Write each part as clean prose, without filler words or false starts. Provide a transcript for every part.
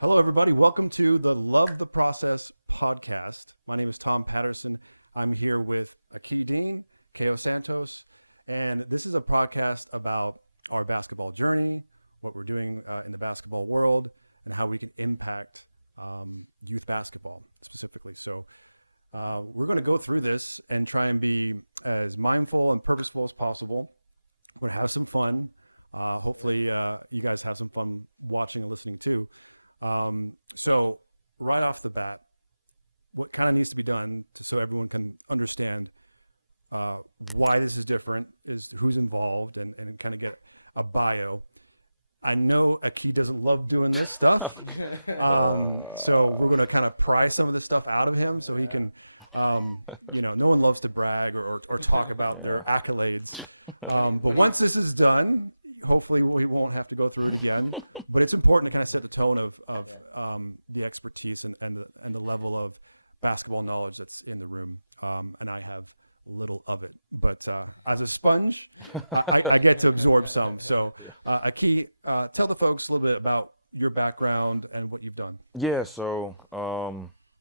Hello, everybody. Welcome to the Love the Process podcast. My name is Tom Paterson. I'm here with Akii, Caio Santos, and this is a podcast about our basketball journey, what we're doing in the basketball world, and how we can impact youth basketball specifically. So we're going to go through this and try and be as mindful and purposeful as possible. We're going to have some fun. Hopefully, you guys have some fun watching and listening too. So right off the bat, what kind of needs to be done so everyone can understand why this is different, is who's involved, and kind of get a bio. I know Akii doesn't love doing this stuff, so we're going to kind of pry some of this stuff out of him so he can, no one loves to brag or talk about their accolades. But once this is done, hopefully we won't have to go through it again, but it's important to kind of set the tone of the expertise and the level of basketball knowledge that's in the room. And I have little of it, but as a sponge, I get to absorb some. So Akii, tell the folks a little bit about your background and what you've done. Yeah, so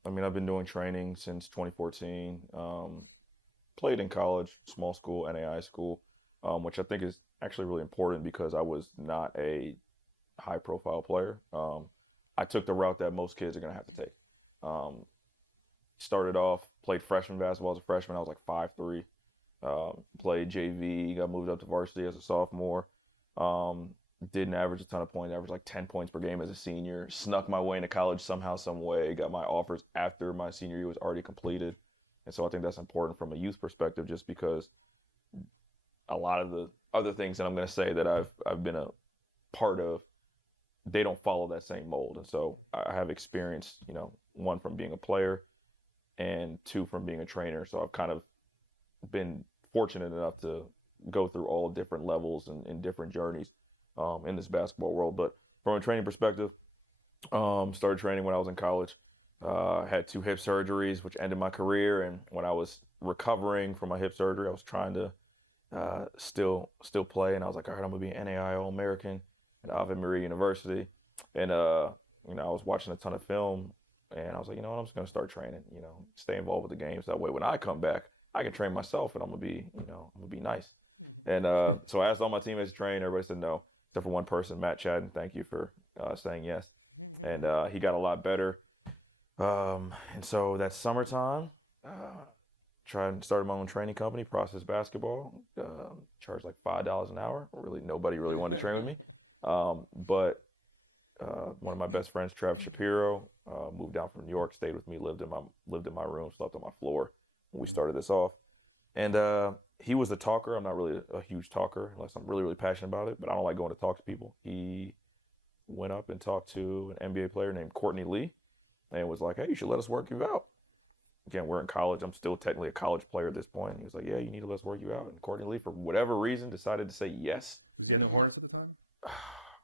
I've been doing training since 2014. Played in college, small school, NAI school, which I think is actually really important because I was not a high-profile player. I took the route that most kids are going to have to take. Started off, played freshman basketball as a freshman. I was like 5'3". Played JV, got moved up to varsity as a sophomore. Didn't average a ton of points, averaged like 10 points per game as a senior. Snuck my way into college somehow, some way. Got my offers after my senior year was already completed. And so I think that's important from a youth perspective just because a lot of the other things that I'm going to say that I've been a part of, they don't follow that same mold. And so I have experience, one from being a player and two from being a trainer. So I've kind of been fortunate enough to go through all different levels and different journeys in this basketball world. But from a training perspective, started training when I was in college. Had 2 hip surgeries, which ended my career. And when I was recovering from my hip surgery, I was trying to still play, and I was like, all right, I'm gonna be an NAI All-American at Ave Maria University, and I was watching a ton of film, and I was like, you know what, I'm just gonna start training, stay involved with the games. That way, when I come back, I can train myself, and I'm gonna be nice. And so I asked all my teammates to train. Everybody said no, except for one person, Matt Chadden. Thank you for saying yes. And he got a lot better. And so that summertime. Tried and started my own training company, Process Basketball. Charged like $5 an hour. Nobody really wanted to train with me. But one of my best friends, Travis Shapiro, moved down from New York, stayed with me, lived in my room, slept on my floor when we started this off. And he was the talker. I'm not really a huge talker unless I'm really, really passionate about it, but I don't like going to talk to people. He went up and talked to an NBA player named Courtney Lee and was like, hey, you should let us work you out. Again, we're in college. I'm still technically a college player at this point. And he was like, yeah, you need to let us work you out. And Courtney Lee, for whatever reason, decided to say yes. Was he in the Hornets at the time? I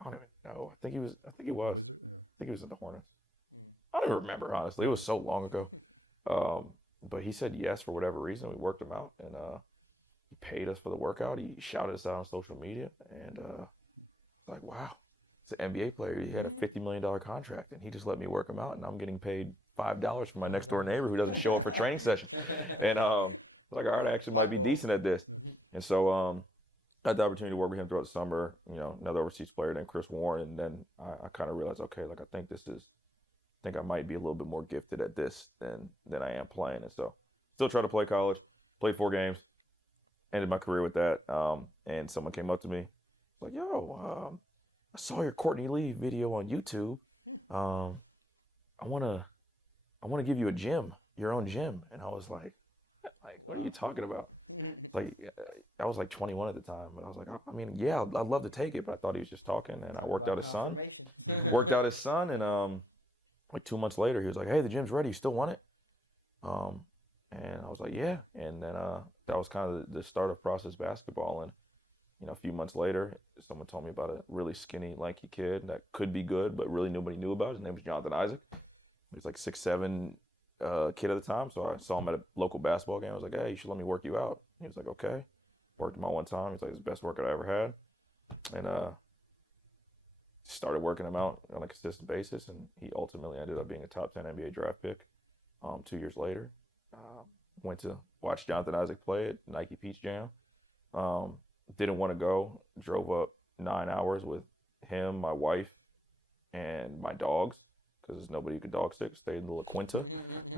don't even know. I think he was. Yeah. I think he was in the Hornets. I don't even remember, honestly. It was so long ago. But he said yes for whatever reason. We worked him out. And he paid us for the workout. He shouted us out on social media. And I was like, wow. It's an NBA player. He had a $50 million contract. And he just let me work him out. And I'm getting paid $5 from my next door neighbor who doesn't show up for training sessions. And I was like, all right, I actually might be decent at this. And so I had the opportunity to work with him throughout the summer, another overseas player named Chris Warren. And then I kind of realized, okay, like I think I might be a little bit more gifted at this than I am playing. And so still try to play college, played 4 games, ended my career with that. And someone came up to me, was like, yo, I saw your Courtney Lee video on YouTube. I want to give you a gym, your own gym. And I was like what are you talking about? Like, I was like 21 at the time. But I was like, yeah, I'd love to take it. But I thought he was just talking. And I worked out his son. And like 2 months later, he was like, hey, the gym's ready. You still want it? And I was like, yeah. And then that was kind of the start of Process Basketball. And, a few months later, someone told me about a really skinny, lanky kid that could be good, but really nobody knew about. His name was Jonathan Isaac. He was like 6'7", kid at the time. So I saw him at a local basketball game. I was like, hey, you should let me work you out. He was like, okay. Worked him out one time. He's like, it's the best workout I ever had. And started working him out on a consistent basis, and he ultimately ended up being a top 10 NBA draft pick 2 years later. Went to watch Jonathan Isaac play at Nike Peach Jam. Didn't want to go. Drove up 9 hours with him, my wife, and my dogs, because there's nobody who could dog sit. Stayed in the La Quinta.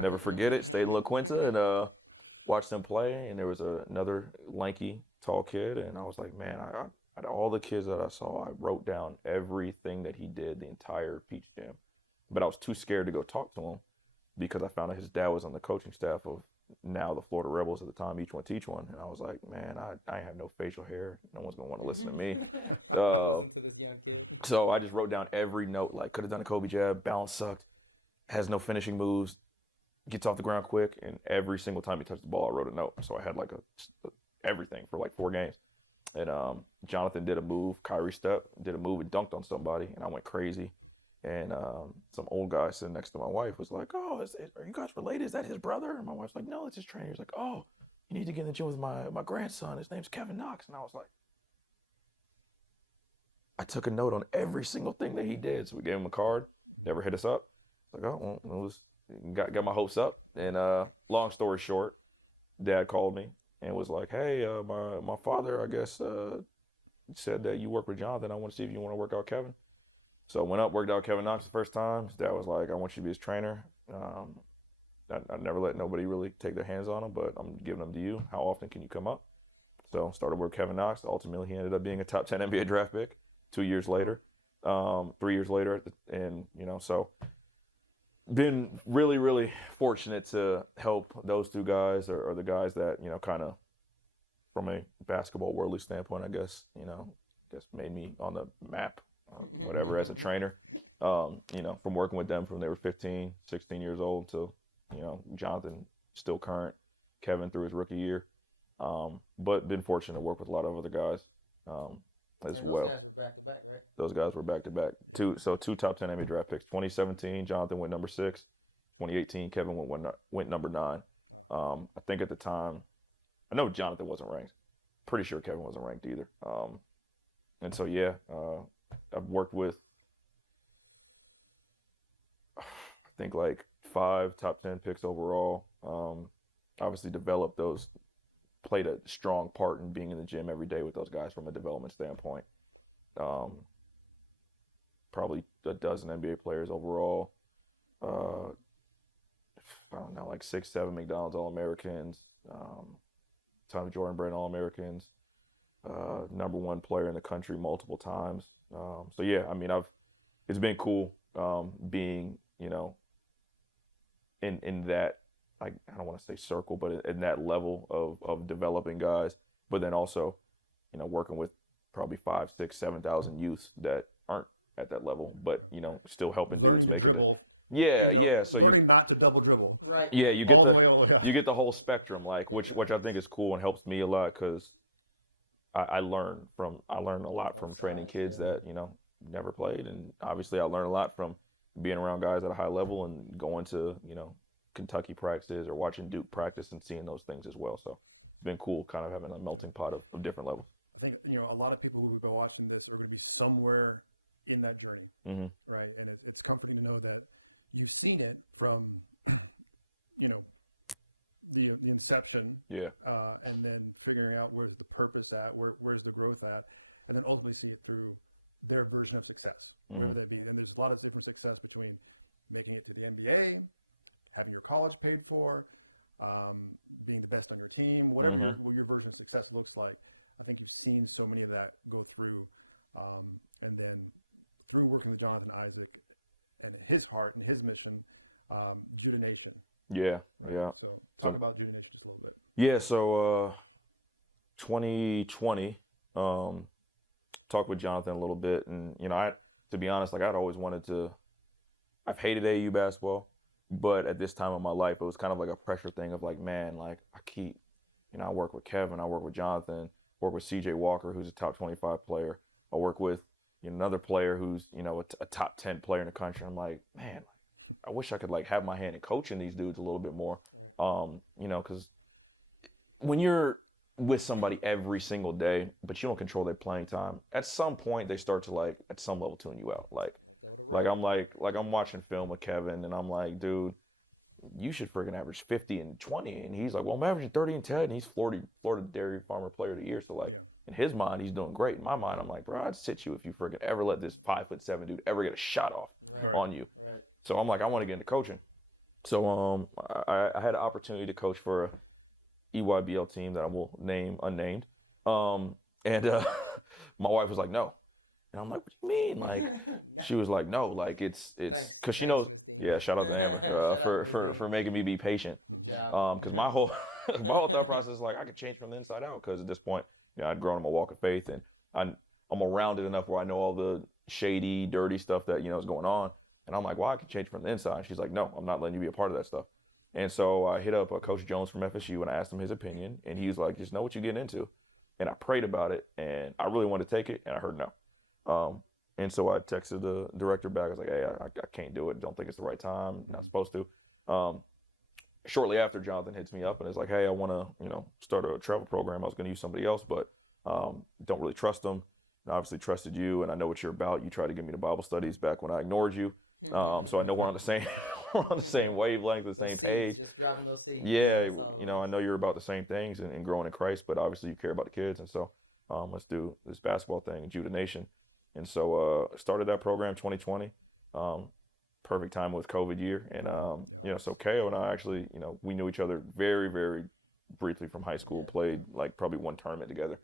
Never forget it. Stayed in La Quinta and watched them play. And there was another lanky, tall kid. And I was like, man, out of all the kids that I saw, I wrote down everything that he did the entire Peach Jam. But I was too scared to go talk to him because I found out his dad was on the coaching staff of now the Florida Rebels at the time, each one teach one. And I was like, man, I have no facial hair. No one's going to want to listen to me. Listen to this young kid. So I just wrote down every note, like could have done a Kobe jab, balance sucked, has no finishing moves, gets off the ground quick. And every single time he touched the ball, I wrote a note. So I had like everything for like 4 games. And Jonathan did a move, Kyrie step, did a move and dunked on somebody. And I went crazy. And some old guy sitting next to my wife was like, oh, are you guys related? Is that his brother? And my wife's like, no, it's his trainer. He's like, oh, you need to get in the gym with my grandson. His name's Kevin Knox. And I was like, I took a note on every single thing that he did. So we gave him a card, never hit us up. It's like, oh, well, got my hopes up. And long story short, Dad called me and was like, hey, my father, I guess, said that you work with Jonathan. I want to see if you want to work out Kevin. So I went up, worked out Kevin Knox the first time. His dad was like, I want you to be his trainer. I never let nobody really take their hands on him, but I'm giving them to you. How often can you come up? So started with Kevin Knox. Ultimately, he ended up being a top 10 NBA draft pick 2 years later, 3 years later. And, so been really, really fortunate to help those 2 guys or the guys that, kind of from a basketball worldly standpoint, I guess made me on the map. Whatever, as a trainer, from working with them from they were 15, 16 years old to, Jonathan still current, Kevin through his rookie year, but been fortunate to work with a lot of other guys as and well. Those guys were back to back, right? Those guys were back to back. 2 top 10 NBA draft picks. 2017, Jonathan went number 6. 2018, Kevin went number 9. Wow. I think at the time, I know Jonathan wasn't ranked. Pretty sure Kevin wasn't ranked either. And so I've worked with, I think, like 5 top 10 picks overall. Obviously developed those, played a strong part in being in the gym every day with those guys from a development standpoint. Probably a dozen NBA players overall. I don't know, like 6, 7 McDonald's All-Americans, ton of Jordan Brand All-Americans. Number 1 player in the country multiple times. It's been cool being, in that, I don't want to say circle, but in that level of developing guys, but then also, working with probably 5, 6, 7,000 youths that aren't at that level, but, still helping. Learning to dribble. So learning not to double dribble. Right. Yeah, you get all the way up. You get the whole spectrum, which I think is cool and helps me a lot because I learn a lot from training kids that, never played. And obviously I learn a lot from being around guys at a high level and going to, Kentucky practices or watching Duke practice and seeing those things as well. So it's been cool kind of having a melting pot of different levels. I think, a lot of people who will be watching this are going to be somewhere in that journey, right? And it's comforting to know that you've seen it from, the inception, and then figuring out where's the purpose at, where's the growth at, and then ultimately see it through their version of success, wherever that be. And there's a lot of different success between making it to the NBA, having your college paid for, being the best on your team, whatever your version of success looks like. I think you've seen so many of that go through, and then through working with Jonathan Isaac and his heart and his mission, Judah Nation. Yeah. Right. Yeah. So talk about Judah Nation just a little bit. Yeah. So 2020, talked with Jonathan a little bit, and to be honest, like I'd always I've hated AAU basketball, but at this time of my life, it was kind of like a pressure thing of like, man, like Akii, I work with Kevin, I work with Jonathan, work with CJ Walker, who's a top 25 player. I work with another player who's a top 10 player in the country. I'm like, man, I wish I could like have my hand in coaching these dudes a little bit more. Right. Because when you're with somebody every single day, but you don't control their playing time. At some point, they start to like at some level tune you out. Like I'm watching film with Kevin, and I'm like, dude, you should freaking average 50 and 20. And he's like, well, I'm averaging 30 and 10. And he's Florida Dairy Farmer Player of the Year. So, like, in his mind, he's doing great. In my mind, I'm like, bro, I'd sit you if you freaking ever let this 5'7" dude ever get a shot off on you. Right. So I'm like, I want to get into coaching. So I had an opportunity to coach for a EYBL team that I will name unnamed. And my wife was like, no. And I'm like, what do you mean? Like, she was like, no, like it's because she knows. Yeah, shout out to him for making me be patient. Good job. Because my whole thought process is like I could change from the inside out. Because at this point, I'd grown in my walk of faith, and I'm around it enough where I know all the shady, dirty stuff that is going on. And I'm like, well, I can change from the inside. She's like, no, I'm not letting you be a part of that stuff. And so I hit up Coach Jones from FSU and I asked him his opinion, and he was like, just know what you're getting into. And I prayed about it, and I really wanted to take it, and I heard no. And so I texted the director back. I was like, hey, I can't do it. Don't think it's the right time. Not supposed to. Shortly after, Jonathan hits me up and is like, hey, I want to, start a travel program. I was going to use somebody else, but don't really trust them. And I obviously trusted you, and I know what you're about. You tried to get me to Bible studies back when I ignored you. So I know we're on the same wavelength, the same page. Just dropping those seeds. Yeah, I know you're about the same things and growing in Christ, but obviously you care about the kids. And so let's do this basketball thing, Judah Nation. And so started that program 2020. Perfect time with COVID year. And, so Caio and I actually, we knew each other very, very briefly from high school, played like probably one tournament together.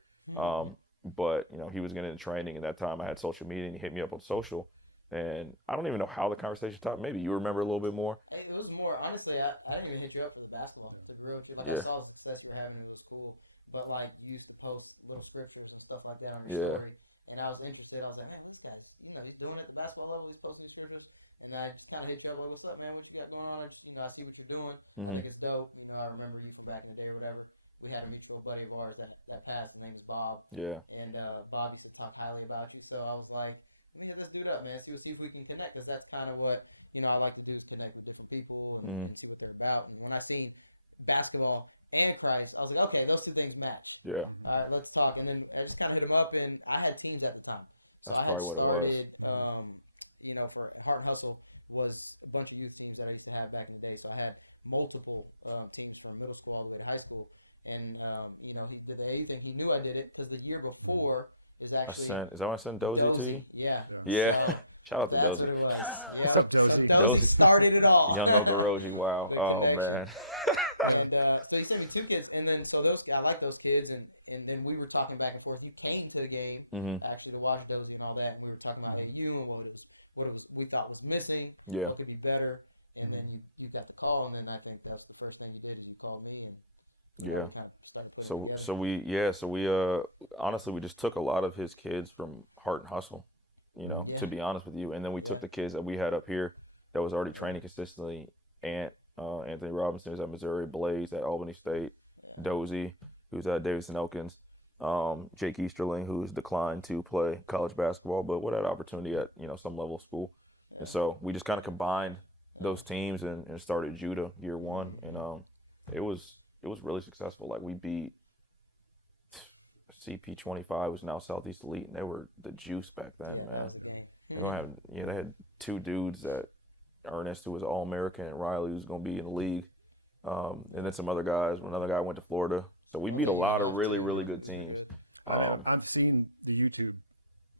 But, he was getting into training. And that time I had social media, and he hit me up on social. And I don't even know how the conversation stopped. Maybe you remember a little bit more. It was more, honestly, I didn't even hit you up for the basketball, to be real with you. Like, I saw the success you were having, and it was cool. But, like, you used to post little scriptures and stuff like that on your story. And I was interested. I was like, man, this guy's, he's doing it at the basketball level. He's posting these scriptures. And I just kind of hit you up like, what's up, man? What you got going on? I just, I see what you're doing. I think it's dope. I remember you from back in the day or whatever. We had a mutual buddy of ours that passed. His name is Bob. Yeah. And Bob used to talk highly about you. So I was like, let me hit this dude up, man. See if we can connect. Because that's kind of what, I like to do is connect with different people and see what they're about. And when I seen basketball and Christ, I was like, okay, those two things match. Yeah. All right, let's talk. And then I just kind of hit him up, and I had teams at the time. So I had started, for Heart and Hustle was a bunch of youth teams that I used to have back in the day. So I had multiple teams from middle school all the way to high school. And, he did the AU thing. He knew I did it because the year before is actually... Is that what I sent Dozy? Dozy, yeah. So shout out to That's Dozy. What it was. Yeah. What's up, Dozy? So Dozy started it all. Young Uncle Rosie, wow. The connection. And so he sent me two kids, and then I like those kids, and then we were talking back and forth. You came to a game actually to watch Dozy and all that, and we were talking about AU and what it was we thought was missing, what could be better, and then you got the call, and then I think that's the first thing you did is you called me, and we kind of started putting it together. So we honestly we just took a lot of his kids from Heart and Hustle, to be honest with you, and then we took the kids that we had up here that was already training consistently, and Anthony Robinson, who's at Missouri, Blaze at Albany State, Dozy, who's at Davidson Elkins, Jake Easterling, who's declined to play college basketball, but would have opportunity at some level of school. Yeah. And so we just kind of combined those teams and started Judah year one, and it was really successful. Like we beat CP25, who's now Southeast Elite, and they were the juice back then. Yeah, that was the game. They had two dudes that. Ernest, who was All-American, and Riley, who's going to be in the league. And then some other guys. Another guy went to Florida. So we beat a lot of really, really good teams. Good. I mean, I've seen the YouTube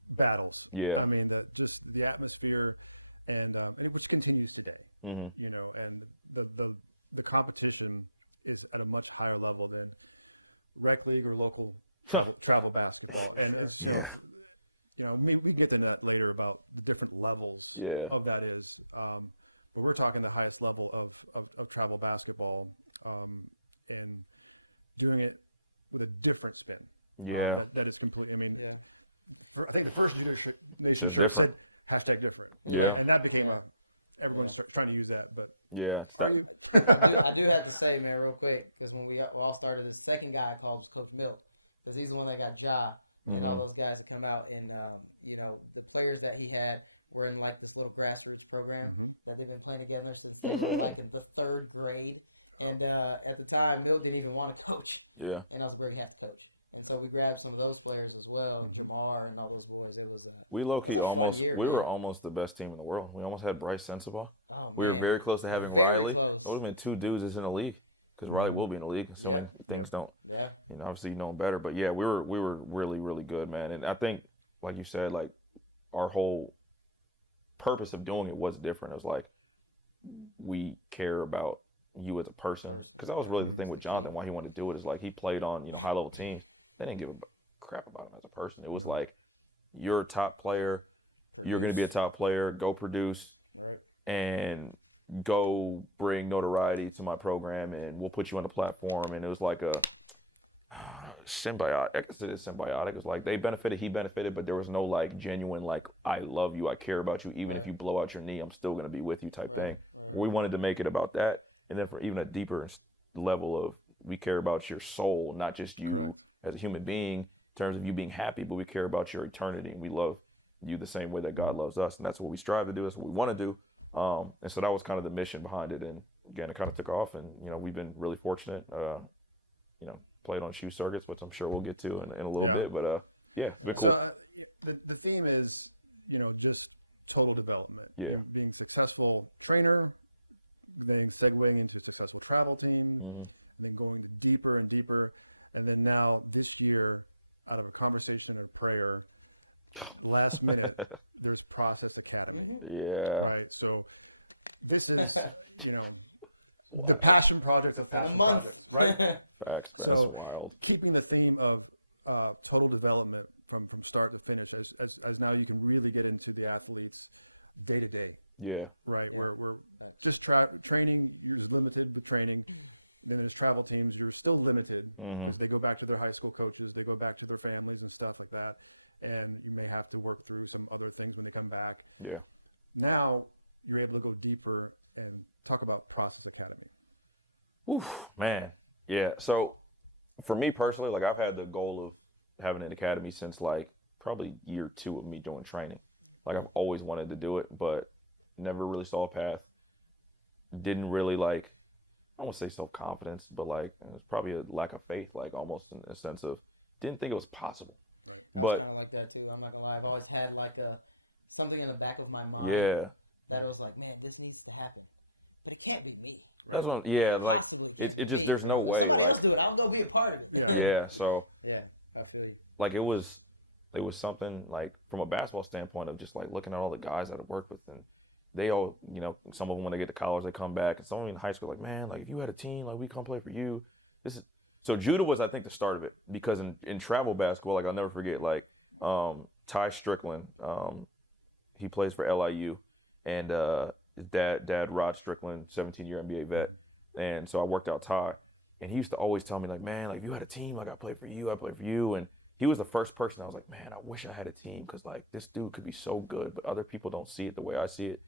battles. Yeah. I mean, the atmosphere and which continues today. And the competition is at a much higher level than rec league or local travel basketball. And it's, we can get into that later about the different levels of that is. But we're talking the highest level of travel basketball and doing it with a different spin. Yeah. That is completely, I mean, I think the first Judah Nation shirt said #different. Yeah. Right? And that became everyone's trying to use that. But are you? I do have to say, man, real quick, because when we all started, the second guy I called was Coach Milt, because he's the one that got Ja and all those guys that come out, and you know, the players that he had were in like this little grassroots program that they've been playing together since they were like in the 3rd grade. And at the time, Milt didn't even want to coach. Yeah. And I was like, bro, you have to coach. And so we grabbed some of those players as well, Jamar and all those boys. It was we low-key a almost fun year, we man. were almost the best team in the world. We almost had Bryce Sensabaugh. Oh man, we were very close to having very Riley. close. It would have been 2 dudes that's in the league because Riley will be in the league. Some things don't. Yeah. You know, obviously you know him better, but yeah, we were really really good, man. And I think, like you said, like our whole purpose of doing it was different. It was like we care about you as a person, because that was really the thing with Jonathan. Why he wanted to do it is like he played on high level teams. They didn't give a crap about him as a person. It was like, you're a top player, you're going to be a top player. Go produce, right, and go bring notoriety to my program, and we'll put you on the platform. And it was like a symbiotic. I guess it is symbiotic. It was like they benefited, he benefited, but there was no like genuine like, I love you, I care about you, even if you blow out your knee, I'm still going to be with you type thing. Right. We wanted to make it about that. And then for even a deeper level of, we care about your soul, not just you as a human being in terms of you being happy, but we care about your eternity, and we love you the same way that God loves us. And that's what we strive to do. That's what we want to do. And so that was kind of the mission behind it. And again, it kind of took off, and, you know, we've been really fortunate, you know, played on shoe circuits, which I'm sure we'll get to in a little bit, but it's been cool. So the theme is, you know, just total development, being successful trainer, then segueing into a successful travel team, and then going to deeper and deeper. And then now this year, out of a conversation and a prayer, last minute, there's Process Academy. Right. So this is, you know, the passion project of passion projects, right? Facts. So wild. Keeping the theme of total development from start to finish, as now you can really get into the athletes day to day. Yeah. Right. Yeah. Where just training, you're just limited with training. Then there's travel teams, you're still limited because they go back to their high school coaches, they go back to their families and stuff like that. And you may have to work through some other things when they come back. Yeah. Now you're able to go deeper and talk about Process Academy. Oof, man. Yeah. So for me personally, like I've had the goal of having an academy since like probably year 2 of me doing training. Like I've always wanted to do it, but never really saw a path. Didn't really like, I don't want to say self-confidence, but like it was probably a lack of faith, like almost in a sense of didn't think it was possible. Right. I was kind of like that too. I'm not gonna lie. I've always had like something in the back of my mind that it was like, man, this needs to happen, but it can't be me. Right. That's what, like, possibly can't be just, me. There's no way. If somebody else do it, I'll go be a part of it. Yeah. So yeah, I feel you. Like it was something like from a basketball standpoint of just like looking at all the guys that I've worked with, and they all, you know, some of them when they get to college they come back, and some of them in high school like, man, like if you had a team, like we come play for you. So judo was, I think, the start of it, because in travel basketball, like I'll never forget, like Ty Strickland, he plays for LIU, and his dad Rod Strickland, 17-year NBA vet, and so I worked out Ty, and he used to always tell me like, man, like if you had a team, like I play for you, and he was the first person I was like, man, I wish I had a team, because like this dude could be so good, but other people don't see it the way I see it,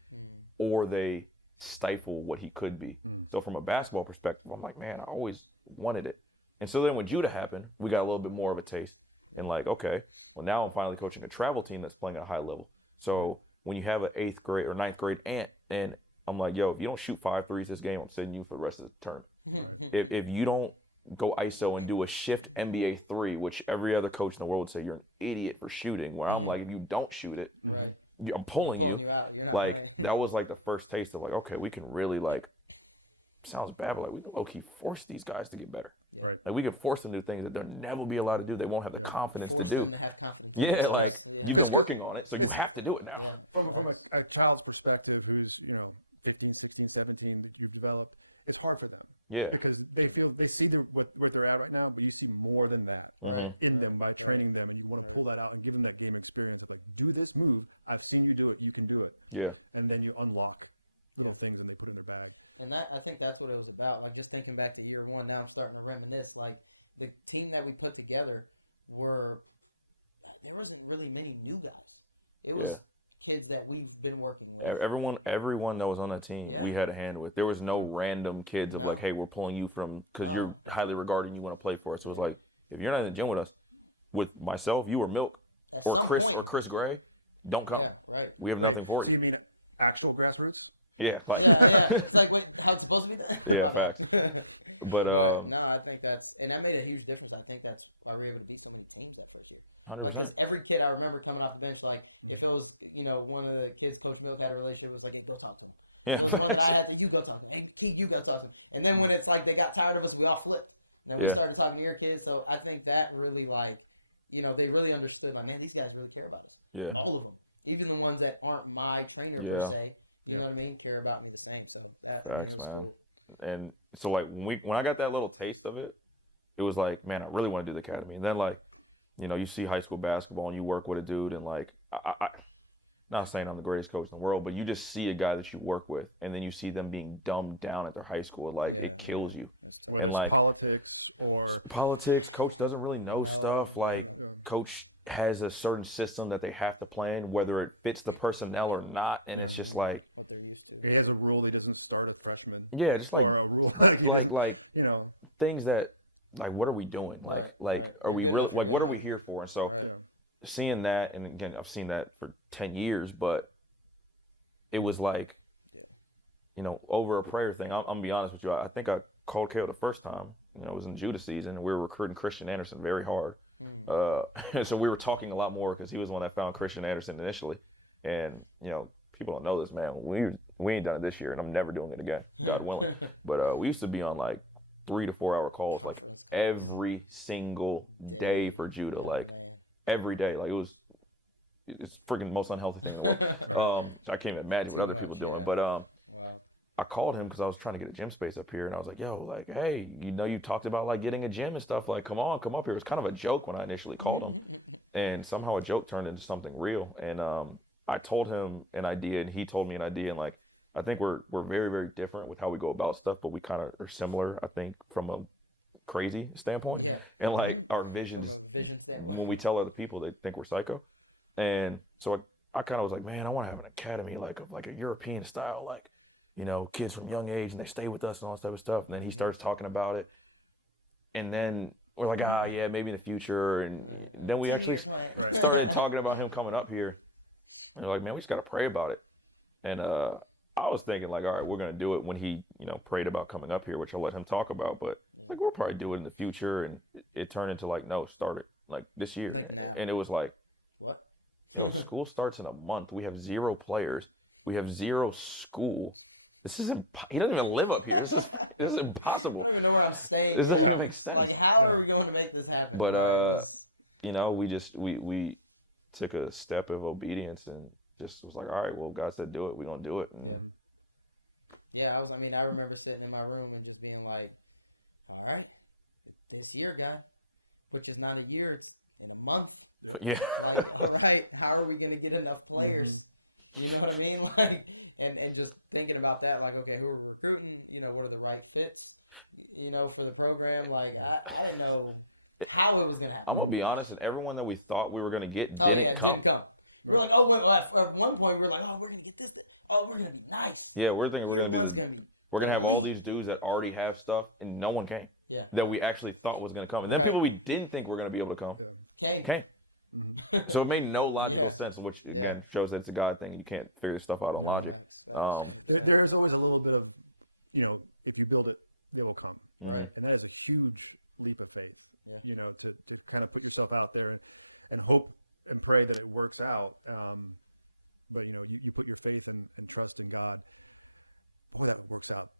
or they stifle what he could be. So from a basketball perspective, I'm like, man, I always wanted it. And so then when judo happened, we got a little bit more of a taste. And like, okay, well now I'm finally coaching a travel team that's playing at a high level. So when you have an 8th grade or 9th grade aunt, and I'm like, yo, if you don't shoot 5 threes this game, I'm sending you for the rest of the term. If you don't go ISO and do a shift NBA 3, which every other coach in the world would say you're an idiot for shooting, where I'm like, if you don't shoot it, I'm pulling you out. You're not like playing. That was like the first taste of like, okay, we can really like, sounds bad, but like we can low-key force these guys to get better. Yeah. Right. Like we can force them to do things that they'll never be allowed to do. They won't have the confidence force to do. them to have confidence. Yeah, like you've been working on it, so you have to do it now. Yeah. From a child's perspective who's, you know, 15, 16, 17 that you've developed, it's hard for them. Yeah. Because they see what they're at right now, but you see more than that in them by training them, and you want to pull that out and give them that game experience of like, do this move. I've seen you do it. You can do it. Yeah. And then you unlock little things and they put in their bag. And I think that's what it was about. Like just thinking back to year 1, now I'm starting to reminisce. Like the team that we put together there wasn't really many new guys. It was kids that we've been working with. Everyone that was on that team, we had a hand with. There was no random kids of like, hey, we're pulling you from because you're highly regarded and you want to play for us. So it was like, if you're not in the gym with us, with myself, you or Milk, At or some Chris point. or Chris Gray, don't come. Yeah, right. We have Wait, nothing for so you. you mean actual grassroots? Yeah, like, Yeah. It's like, wait, how it's supposed to be done? Yeah, My bad. facts. But no, I think and that made a huge difference. I think that's why we were able to beat so many teams that first year. 100%. Like, because every kid I remember coming off the bench, like, if it was, one of the kids Coach Milk had a relationship, it was like, hey, go talk to him. Yeah. It was one that I had to, you go talk to him. Hey, Key, you go talk to him. And then when it's like they got tired of us, we all flipped. And then we started talking to your kids. So I think that really, like, they really understood, like, man, these guys really care about us. Yeah. All of them. Even the ones that aren't my trainer per se. You know what I mean? Care about me the same. So that it was cool. And so like when I got that little taste of it, it was like, man, I really want to do the academy. And then like, you see high school basketball and you work with a dude and like I not saying I'm the greatest coach in the world, but you just see a guy that you work with and then you see them being dumbed down at their high school. Like it kills you. Whether it's like, politics or coach doesn't really know stuff. Like coach has a certain system that they have to play in, whether it fits the personnel or not, and it's just like what they're used to. He has a rule he doesn't start a freshman. Yeah, just like, or a rule like things that like what are we doing? Like Right. Are You're we good real? enough, Like you're what good are we enough. here for? And so Right. seeing that, and again I've seen that for 10 years, but it was like over a prayer thing. I'm gonna be honest with you. I think I called Caio the first time. It was in Judah season, and we were recruiting Christian Anderson very hard. So we were talking a lot more because he was the one that found Christian Anderson initially. And people don't know this, man. We ain't done it this year, and I'm never doing it again, God willing. But we used to be on like 3 to 4 hour calls Conference like every single day for Judah, every day. Like it's freaking most unhealthy thing in the world. I can't even imagine what other people doing. But wow. I called him because I was trying to get a gym space up here, and I was like, yo, like, hey, you talked about like getting a gym and stuff. Like, come up here. It was kind of a joke when I initially called him, and somehow a joke turned into something real. And I told him an idea, and he told me an idea, and like I think we're very, very different with how we go about stuff, but we kind of are similar, I think, from a crazy standpoint. Yeah. And like our visions. From a vision standpoint. When we tell other people, they think we're psycho. And so I kind of was like, man, I want to have an academy like a European style, like, kids from young age and they stay with us and all this type of stuff. And then he starts talking about it. And then we're like, yeah, maybe in the future. And then we actually started talking about him coming up here. And we're like, man, we just got to pray about it. And I was thinking like, all right, we're going to do it when he, prayed about coming up here, which I'll let him talk about. But like, we'll probably do it in the future. And it turned into like, no, start it like this year. Like now. And it was like, what? School starts in a month. We have 0 players. We have 0 school. This is he doesn't even live up here. This is impossible. I don't even know where I'm staying. This doesn't make sense. Like, how are we going to make this happen? But we took a step of obedience and just was like, all right, well, God said do it. We're gonna do it. And yeah. I remember sitting in my room and just being like, all right, this year, God, which is not a year, it's in a month. Yeah. Like, all right, how are we gonna get enough players? You know what I mean? Like, and just thinking about that, like, okay, who are we recruiting? What are the right fits? For the program. Like, I didn't know how it was gonna happen. I'm gonna be honest, and everyone that we thought we were gonna get didn't come. We were like, oh, wait, at one point we were like, oh, we're gonna get this. Oh, we're gonna be nice. Yeah, we're thinking Year one's gonna be. We're gonna have all these dudes that already have stuff, and no one came. Yeah. That we actually thought was gonna come, and then people we didn't think were gonna be able to come Came. So it made no logical sense, which again shows that it's a God thing. You can't figure stuff out on logic. Facts. There's always a little bit of, if you build it, they will come. Right. And that is a huge leap of faith. Yeah. To kind of put yourself out there and hope and pray that it works out. But you put your faith and trust in God. Boy, that works out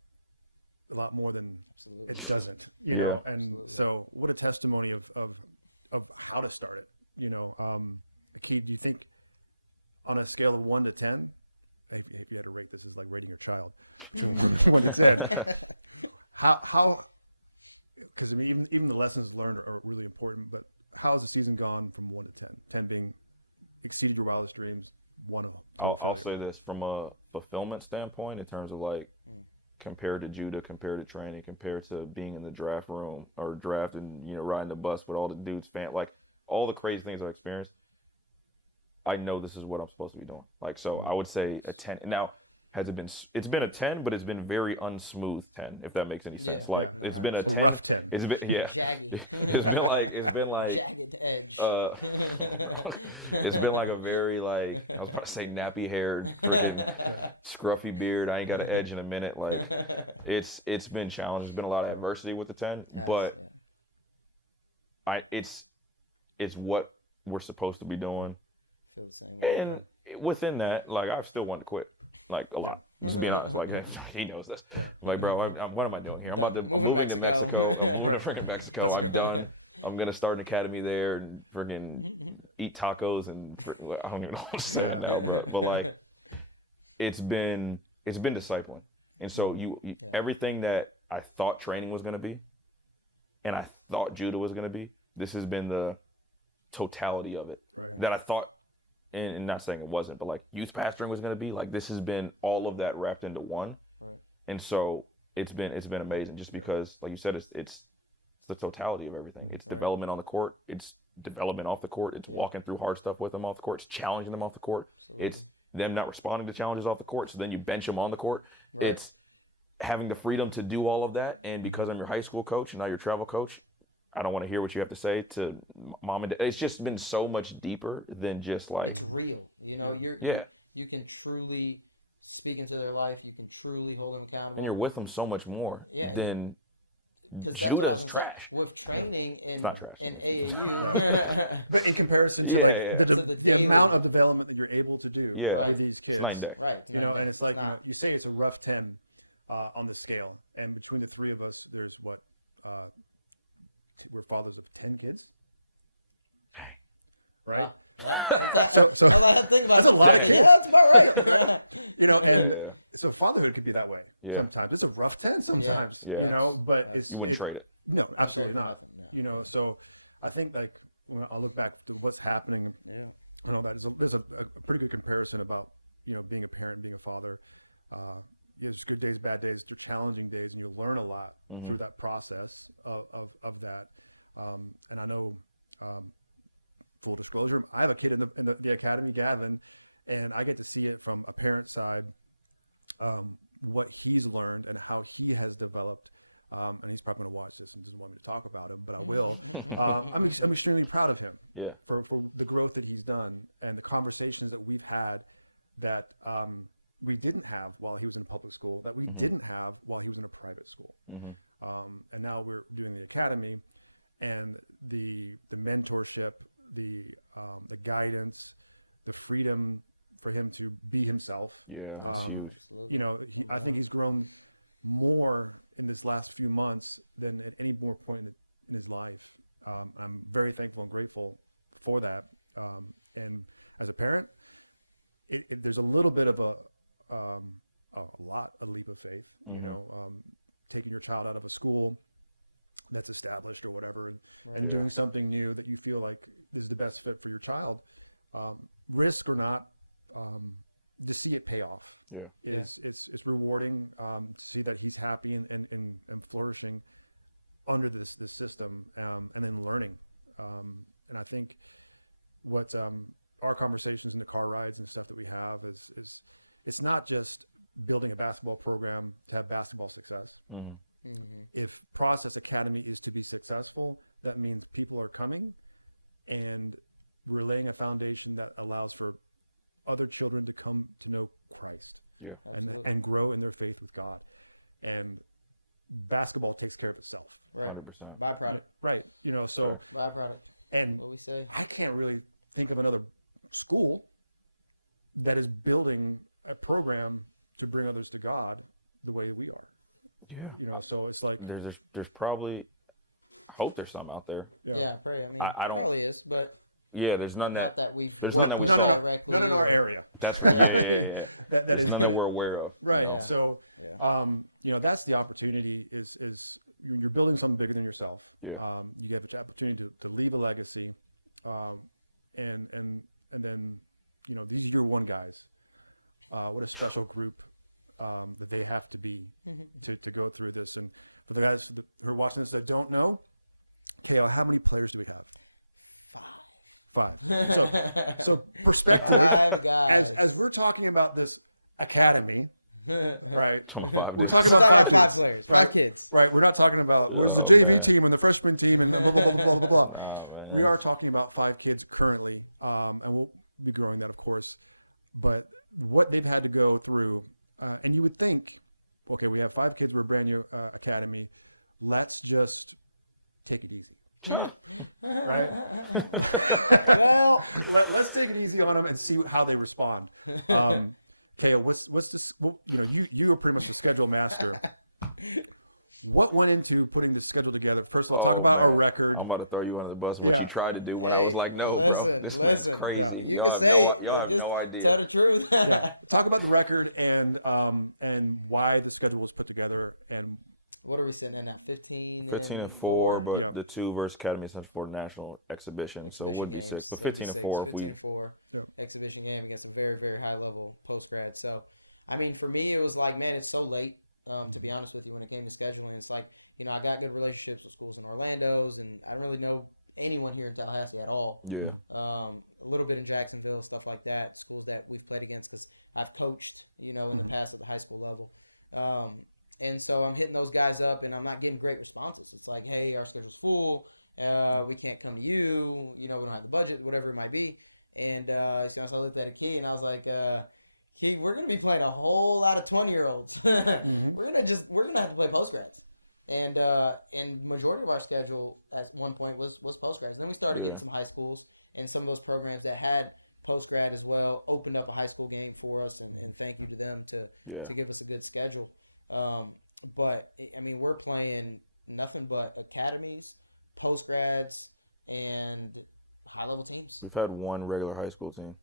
a lot more than it doesn't. And absolutely. So what a testimony of how to start it. Akii, do you think on a scale of 1 to 10, if you had to rate this as like rating your child between 1 to 10, how? Because even the lessons learned are really important. But how has the season gone from 1 to 10? 10 being exceeded your wildest dreams, 1 a total failure. I'll say this from a fulfillment standpoint, in terms of like compared to Judah, compared to training, compared to being in the draft room or draft and riding the bus with all the dudes, like all the crazy things I've experienced. I know this is what I'm supposed to be doing. Like, so I would say a 10. Now, has it been? It's been a 10, but it's been very unsmooth 10. If that makes any sense. Yeah. Like it's been a 10, rough 10. It's been Jaggy. it's been like jagged edge. It's been like a very like I was about to say nappy haired, scruffy beard. I ain't got an edge in a minute. Like it's been challenging. There's been a lot of adversity with the 10, but it's what we're supposed to be doing. Feel the same way. And within that, like I've still wanted to quit, like a lot. Just to be honest, like he knows this. Like, bro, what am I doing here? I'm about to move to Mexico. I'm moving to freaking Mexico. I'm done. I'm gonna start an academy there and freaking eat tacos and I don't even know what I'm saying now, but like it's been discipling. And so you everything that I thought training was gonna be, and I thought judo was gonna be, this has been the totality of it that I thought. And not saying it wasn't, but like youth pastoring was going to be, like this has been all of that wrapped into one. Right. And so it's been amazing just because, like you said, it's the totality of everything. It's development on the court. It's development off the court. It's walking through hard stuff with them off the court. It's challenging them off the court. Absolutely. It's them not responding to challenges off the court. So then you bench them on the court. Right. It's having the freedom to do all of that. And because I'm your high school coach and now your travel coach, I don't want to hear what you have to say to mom and dad. It's just been so much deeper than just like... It's real. You know, you can truly speak into their life. You can truly hold them accountable. And you're with them so much more than... Because that's what I was going to say. With training in AAU... But in comparison to the amount of development that you're able to do with these kids. It's 9 days. Right. You know, and it's like, you say it's a rough 10 on the scale. And between the three of us, there's what... we're fathers of 10 kids, right? So I had to think about that's a lot of kids. Yeah, that's about right. You know, and so fatherhood could be that way sometimes. It's a rough 10 sometimes, you know, but you wouldn't trade it. No, absolutely not. Nothing, no. You know, so I think like when I look back to what's happening and all that, there's a pretty good comparison about, you know, being a parent, being a father. There's good days, bad days, there's challenging days, and you'll learn a lot through that process of that. And I know, full disclosure, I have a kid in the academy, Gavin, and I get to see it from a parent side, what he's learned and how he has developed. And he's probably going to watch this and doesn't want me to talk about him, but I will. I'm extremely proud of him for the growth that he's done and the conversations that we've had that we didn't have while he was in a public school, that we didn't have while he was in a private school. And now we're doing the academy, and the mentorship, the guidance, the freedom for him to be himself. Yeah, that's huge. You know, I think he's grown more in this last few months than at any more point in his life. I'm very thankful and grateful for that. And as a parent, there's a little bit of a leap of faith, you know, taking your child out of a school that's established or whatever, and doing something new that you feel like is the best fit for your child, risk or not, to see it pay off it's rewarding, to see that he's happy and flourishing under this system, and then learning. And I think what our conversations in the car rides and stuff that we have is it's not just building a basketball program to have basketball success. If Process Academy is to be successful, that means people are coming, and we're laying a foundation that allows for other children to come to know Christ and grow in their faith with God. And basketball takes care of itself. Right. 100%. Byproduct. Right. You know, so byproduct. And what we say, I can't really think of another school that is building a program to bring others to God the way we are. Yeah. You know, so it's like there's probably, I hope there's some out there. Yeah, I pray. I mean, I don't, probably is, but there's none not that we've there's worked none with directly. None in our area. That's right. Yeah. that is none that we're aware of. Right. Yeah. So, you know, that's the opportunity is you're building something bigger than yourself. Yeah. You have an opportunity to leave a legacy, and then, you know, these year one guys, what a special group that they have to be to go through this. And for the guys who are watching this that don't know, Caio, how many players do we have? 5. So perspective. 5 guys. As we're talking about this academy, right? 25 We're dudes. talking We're about talking five about 5 dudes. players, 5 kids. Right. We're not talking about where's the Oh, JV man. team and the freshman team and blah, blah, blah, blah, blah, blah, blah. Oh, man. We are talking about 5 kids currently, and we'll be growing that, of course. But what they've had to go through, and you would think, okay, we have 5 kids, we're a brand new academy. Let's just take it easy. Right? Well, Let's take it easy on them and see how they respond. Caio, what's this? Well, you are pretty much the schedule master. What went into putting this schedule together? First of all, talk about our record. I'm about to throw you under the bus. What Yeah. you tried to do when I was like, no, bro. This listen. is crazy. Yeah. You Y'all can have say no, it. Y'all have Just no idea. tell the truth. Yeah. Talk about the record and why the schedule was put together and What are we sitting at now? 15 and 4, but Yep. the 2 versus Academy Central Florida National Exhibition. So it would be 6. So 15 and 4. 15 and 4 Yep. exhibition game against a very, very high level post grad. So, I mean, for me, it was like, man, it's so late. To be honest with you, when it came to scheduling, it's like, I got good relationships with schools in Orlando's, and I don't really know anyone here in Tallahassee at all. Yeah. A little bit in Jacksonville, stuff like that. Schools that we've played against because I've coached, in the past at the high school level. And so I'm hitting those guys up, and I'm not getting great responses. It's like, hey, our schedule's full. We can't come to you. We don't have the budget, whatever it might be. And so I looked at Akii, and I was like, Akii, we're going to be playing a whole lot of 20-year-olds. We're going to have to play post-grads. And majority of our schedule at one point was post-grads. Then we started getting some high schools, and some of those programs that had post-grad as well opened up a high school game for us, and thank you to them to give us a good schedule. But I mean, we're playing nothing but academies, post grads, and high level teams. We've had one regular high school team.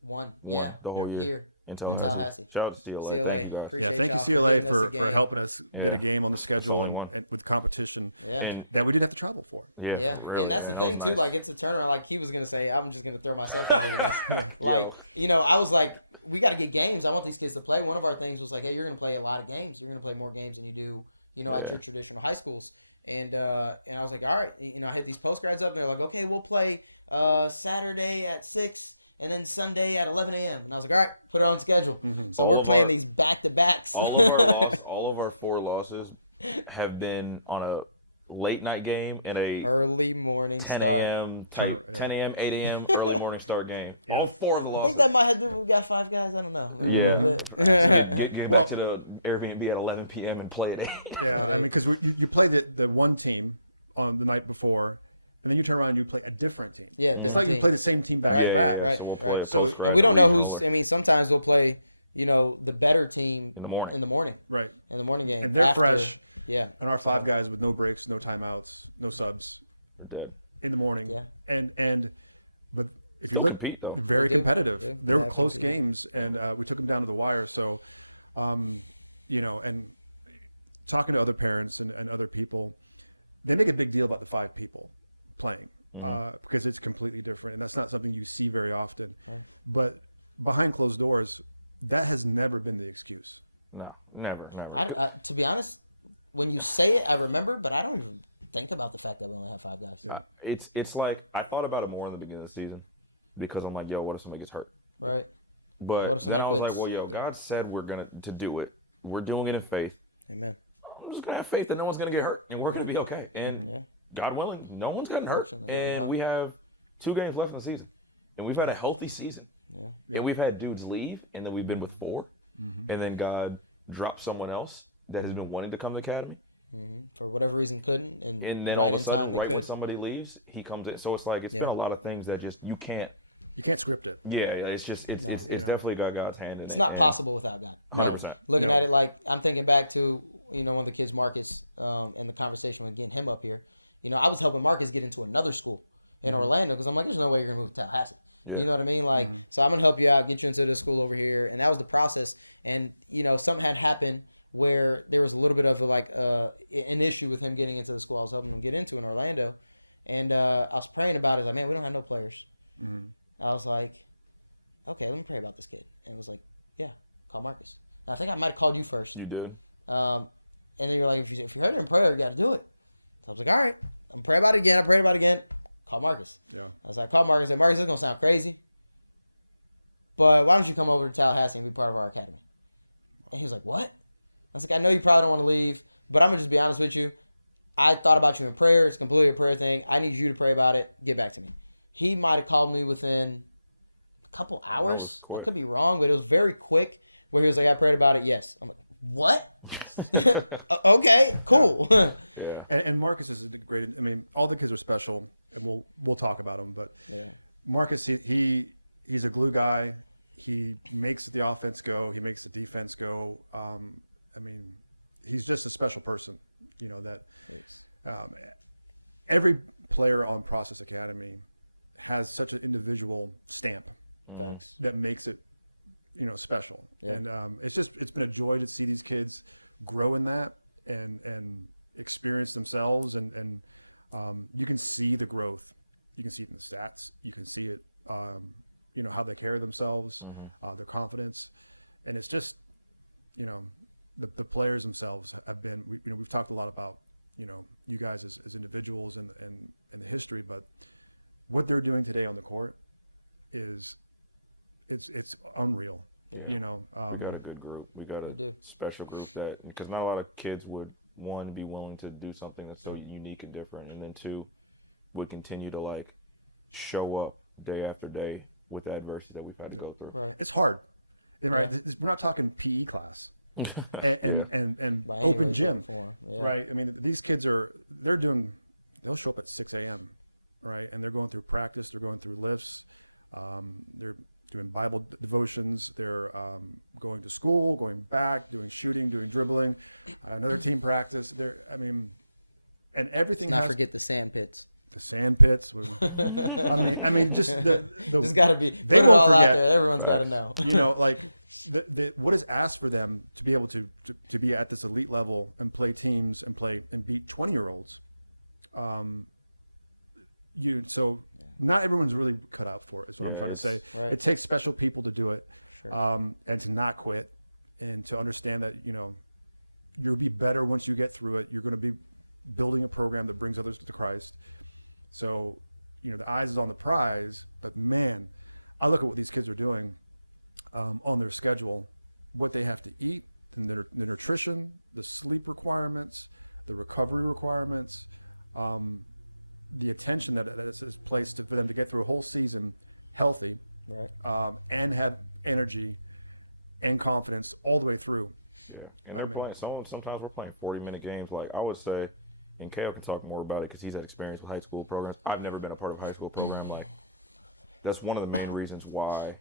One. The whole year. Here In Tallahassee. Shout out to CLA. Thank you guys. Appreciate thank you y'all CLA giving us a for game. helping us get a game on the schedule Only one. and with competition And that we didn't have to travel for. Yeah, really, and that's man, the thing that too. was Like, it's a turnaround. Like he was gonna say, I'm just gonna throw myself into this. Like, I was like, we got to get games. I want these kids to play. One of our things was like, hey, you're gonna play a lot of games. You're gonna play more games than you do, at your traditional high schools. And I was like, all right. I hit these post grads up, and they're like, okay, we'll play Saturday at 6. And then Sunday at 11 a.m. And I was like, all right, put it on schedule. So All we're of playing our- these back-to-backs. all of our 4 losses have been on a late night game and a Early morning 10 start. a.m. type, 10 a.m., 8 a.m. early morning start game. All 4 of the I losses. think that might have to, we got 5 guys. I don't know. Maybe Yeah. a little bit. Get back to the Airbnb at 11 p.m. and play at 8. Yeah, I mean, because you play the one team on the night before, and then you turn around and you play a different team. Yeah, it's different like you team. play the same team back to back. right, So we'll play right. a So- post-grad And we don't know league who's. I mean, sometimes we'll play, the better team in the morning. Right. In the morning game, And they're fresh. Yeah, And our 5 guys with no breaks, no timeouts, no subs They're dead. in the morning. Yeah. But if Still you look, compete, though. very They do. competitive. They There were have close competed. games, and we took them down to the wire. So, and talking to other parents and other people, they make a big deal about the 5 people playing because it's completely different, and that's not something you see very often. Right. But behind closed doors, that has never been the excuse. No, never. to be honest, when you say it, I remember, but I don't even think about the fact that we only have 5 guys. It's like I thought about it more in the beginning of the season because I'm like, yo, what if somebody gets hurt? Right. But What if then somebody I was quits? like, well, yo, God said we're gonna to do it. We're doing it in faith. Amen. I'm just gonna have faith that no one's gonna get hurt and we're gonna be okay. And God willing, no one's getting hurt. Fortunately, And yeah. we have 2 games left in the season, and we've had a healthy season. Yeah. And we've had dudes leave, and then we've been with 4, and then God dropped someone else that has been wanting to come to the academy. For whatever reason, couldn't, and And then right all of a in sudden, time they right when could. somebody leaves, he comes in. So it's like it's been a lot of things that just you can't. You can't script it. Yeah, it's just it's definitely got God's hand in it. It's not possible without God. 100%. Looking No. at it, like I'm thinking back to one of the kids, Marcus, and the conversation with getting him up here. I was helping Marcus get into another school in Orlando because I'm like, there's no way you're gonna move to Tallahassee. Yeah. You know what I mean? Like, so I'm gonna help you out, get you into this school over here, and that was the process. And something had happened where there was a little bit of an issue with him getting into the school I was helping him get into in Orlando, and I was praying about it. I was like, man, we don't have no players. I was like, okay, let me pray about this kid, and it was like, yeah, call Marcus. And I think I might have called you first. You did. And then you're like, if you heard it in prayer, you got to do it. So I was like, all right, I'm praying about it again. I prayed about it again. Call Marcus. Yeah. I was like, call Marcus. I said, Marcus, this is going to sound crazy, but why don't you come over to Tallahassee and be part of our academy? And he was like, what? I was like, I know you probably don't want to leave, but I'm going to just be honest with you. I thought about you in prayer. It's completely a prayer thing. I need you to pray about it. Get back to me. He might have called me within a couple hours. I could be wrong, but it was very quick where he was like, I prayed about it. Yes. I'm like, what? Okay, cool. Yeah. And Marcus is a great. I mean, all the kids are special, and we'll talk about them. But Marcus, he's a glue guy. He makes the offense go. He makes the defense go. I mean, he's just a special person. You know that. Every player on Process Academy has such an individual stamp that makes it, special. Yeah. And it's been a joy to see these kids grow in that and experience themselves. And you can see the growth. You can see it in the stats. You can see it, how they carry themselves, their confidence. And it's just, the players themselves have been, we've talked a lot about, you guys as individuals and the history, but what they're doing today on the court it's unreal. Yeah. We got a good group. We got a special group because not a lot of kids would, one, be willing to do something that's so unique and different, and then two, would continue to show up day after day with the adversity that we've had to go through. Right. It's hard, right? We're not talking PE class. and open gym, right? I mean, these kids they'll show up at 6 a.m., right? And they're going through practice, they're going through lifts, they're doing Bible devotions, they're going to school, going back, doing shooting, doing dribbling, another team practice. And everything. Let's not forget the sand pits. The sand pits. I mean, just just got to be. Put it all out there. Everyone's got to know. What is asked for them to be able to be at this elite level and play teams and beat 20-year-olds. Not everyone's really cut out for it. Is what I'm trying to say. Right. It takes special people to do it, and to not quit, and to understand that you'll be better once you get through it. You're going to be building a program that brings others to Christ. So, the eyes is on the prize, but man, I look at what these kids are doing on their schedule, what they have to eat, and their nutrition, the sleep requirements, the recovery requirements, the attention that is placed for them to get through a whole season healthy, right, and have energy and confidence all the way through. Yeah, and they're playing. Sometimes we're playing 40-minute games. Like I would say. And Caio can talk more about it because he's had experience with high school programs. I've never been a part of a high school program. That's one of the main reasons why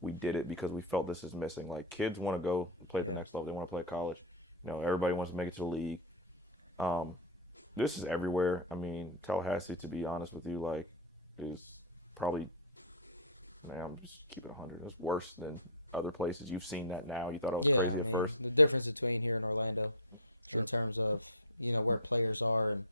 we did it, because we felt this is missing. Kids want to go play at the next level. They want to play at college. Everybody wants to make it to the league. This is everywhere. I mean, Tallahassee, to be honest with you, is probably, I'm just keeping it 100. It's worse than other places. You've seen that now. You thought it was crazy at first. The difference between here and Orlando in terms of where players are and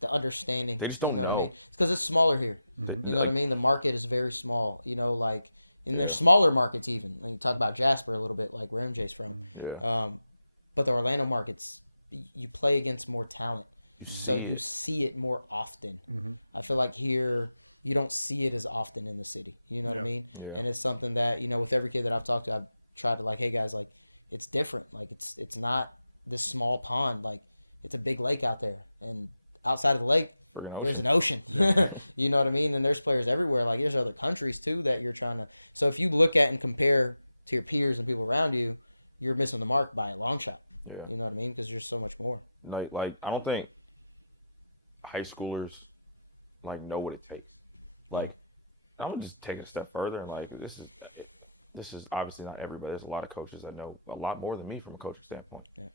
the understanding. They just don't know. What I mean? It's because it's smaller here. You know what I mean? The market is very small. And there's smaller markets even. You talk about Jasper a little bit, like where MJ's from. Yeah. But the Orlando markets, you play against more talent. You see it more often. Mm-hmm. I feel like here, you don't see it as often in the city. You know what I mean? Yeah. And it's something that, with every kid that I've talked to, I've tried to hey guys, it's different. It's not this small pond. It's a big lake out there, and outside of the lake, there's an ocean. Yeah. You know what I mean? And there's players everywhere. There's other countries too that you're trying to. So if you look at and compare to your peers and people around you, you're missing the mark by a long shot. Yeah. You know what I mean? Because there's so much more. I don't think high schoolers know what it takes. I'm just take it a step further and this is obviously not everybody. There's a lot of coaches that know a lot more than me from a coaching standpoint. Yeah.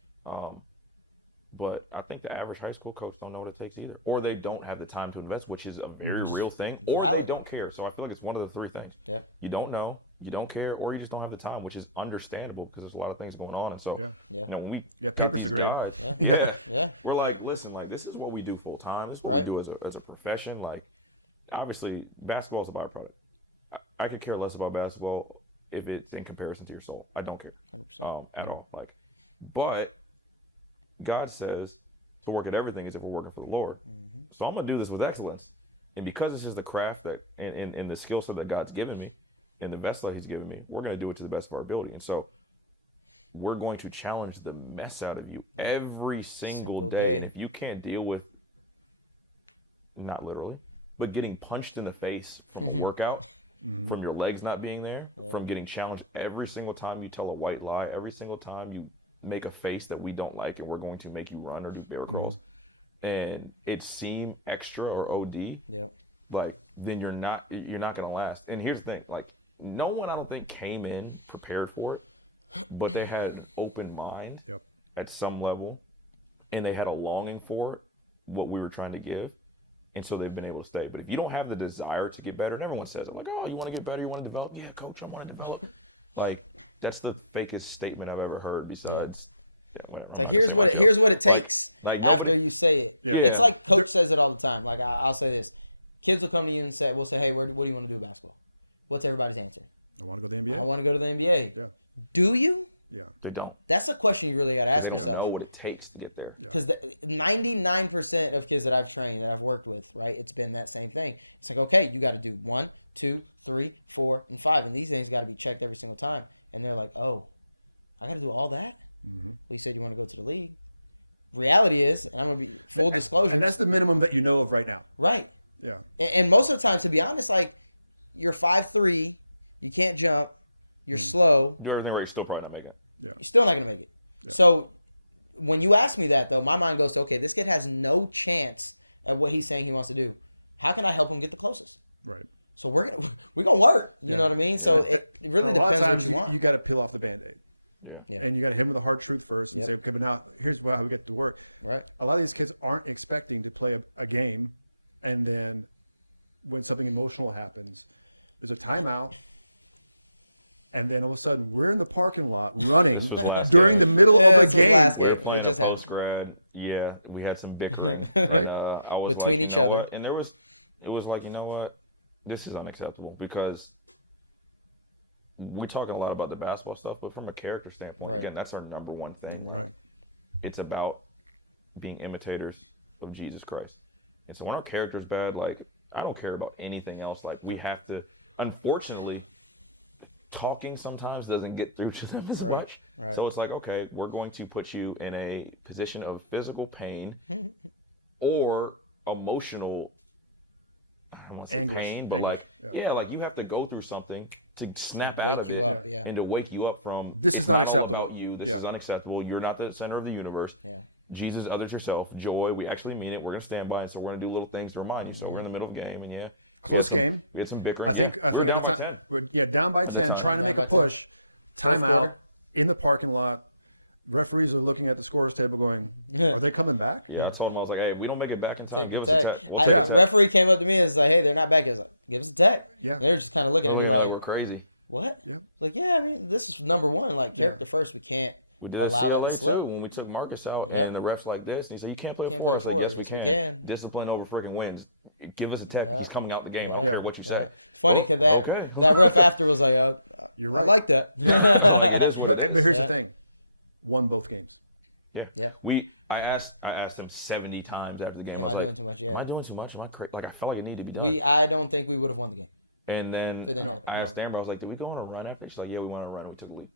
But I think the average high school coach don't know what it takes either. Or they don't have the time to invest, which is a very real thing. Or they don't care. So I feel like it's one of the three things. Yeah. You don't know, you don't care, or you just don't have the time, which is understandable because there's a lot of things going on. And so, when we got these guys, we're listen, this is what we do full time. This is what we do as a profession. Obviously, basketball is a byproduct. I could care less about basketball if it's in comparison to your soul. I don't care 100% at all. But God says to work at everything as if we're working for the Lord. Mm-hmm. So I'm going to do this with excellence. And because this is the craft that and the skill set that God's given me and the vessel that he's given me, we're going to do it to the best of our ability. And so we're going to challenge the mess out of you every single day. And if you can't deal with, not literally, but getting punched in the face from a workout, from your legs not being there, from getting challenged every single time you tell a white lie, every single time you make a face that we don't like and we're going to make you run or do bear crawls, and it seem extra or OD, like, then you're not going to last. And here's the thing, like, no one, I don't think, came in prepared for it, but they had an open mind at some level, and they had a longing for it, what we were trying to give, and so they've been able to stay. But if you don't have the desire to get better, and everyone says it, like, oh, you want to get better, you want to develop? Yeah, coach, I want to develop. Like, that's the fakest statement I've ever heard besides... Yeah, whatever. It's like, here's what it takes after you say it. Yeah. It's like coach says it all the time. Like, I'll say this. Kids will come to you and say, we'll say, hey, what do you want to do with basketball? What's everybody's answer? I want to go to the NBA. I want to go to the NBA. Yeah. Do you? Yeah. They don't. That's a question you really got to ask yourself. They don't know what it takes to get there. Because 99% of kids that I've trained, that I've worked with, right, it's been that same thing. It's like, okay, you got to do 1, 2, 3, 4, and 5. And these things got to be checked every single time. And they're like, oh, I got to do all that? Well, you said you want to go to the league. Reality is, and I'm going to be full disclosure. And that's the minimum that you know of right now. Right. Yeah. And most of the time, to be honest, like, you're 5'3", you can't jump, you're slow. Do everything right, you're still probably not making it. Yeah. You're still not going to make it. Yeah. So when you ask me that, though, my mind goes to, okay, this kid has no chance at what he's saying he wants to do. How can I help him get the closest? Right. So we're gonna work. You know what I mean? So it really depends on what you want. You got to peel off the Band-Aid. Yeah. And you got to hit him with the hard truth first and say, okay, but now here's how we get to work. Right. A lot of these kids aren't expecting to play a game, and then when something emotional happens, there's a timeout, and then all of a sudden we're in the parking lot running during the middle of a game. Last game. We were playing a post-grad. Yeah, we had some bickering. Right. And, I was between like, each other. What? And it was like, you know what? This is unacceptable, because we're talking a lot about the basketball stuff, but from a character standpoint, again, that's our number one thing. Right. It's about being imitators of Jesus Christ. And so when our character's bad, like, I don't care about anything else. Like, we have to, unfortunately, talking sometimes doesn't get through to them as much. Right. So it's like, okay, we're going to put you in a position of physical pain or emotional, I don't want to say pain, but like you have to go through something to snap out of it and to wake you up from, this is not acceptable. All about you. This is unacceptable. You're not the center of the universe. Yeah. Jesus, others, yourself, joy. We actually mean it. We're going to stand by, and so we're going to do little things to remind you. So we're in the middle of the game, and close game. We had some bickering. I think we're down by 10. We're down by 10, trying to make a push. Timeout in the parking lot. Referees are looking at the scorer's table going, are they coming back? Yeah, I told them, I was like, hey, if we don't make it back in time, give us a tech. Referee came up to me and was like, hey, they're not back. I was like, give us a tech. Yeah. They're just kind of looking at me like, we're crazy. What? Yeah. Like, I mean, this is number one. Like, character first, we can't. We did it at CLA too when we took Marcus out, and the ref's like this, and he said, you can't play a 4. I was like, yes, we can. Discipline over freaking wins. Give us a tech. He's coming out the game. I don't care what you say. It's funny because that ref after was like, you're right. I like that. It is what it is. But here's the thing. Won both games. Yeah. I asked him 70 times after the game. Am I doing too much? Yeah. Am I doing too much? Am I crazy? Like, I felt like it needed to be done. I don't think we would have won the game. And then I asked Amber, I was like, did we go on a run after? She's like, yeah, we went on a run and we took the lead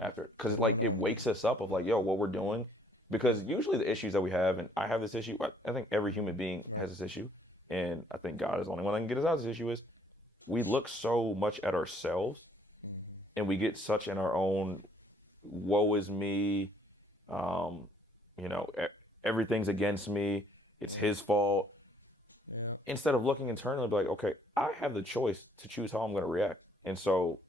after. Because like, it wakes us up of like, yo, what we're doing. Because usually the issues that we have, and I have this issue, I think every human being has this issue, and I think God is the only one that can get us out of this issue, is we look so much at ourselves, and we get such in our own, woe is me, everything's against me, it's his fault. Yeah. Instead of looking internally and be like, okay, I have the choice to choose how I'm going to react. And so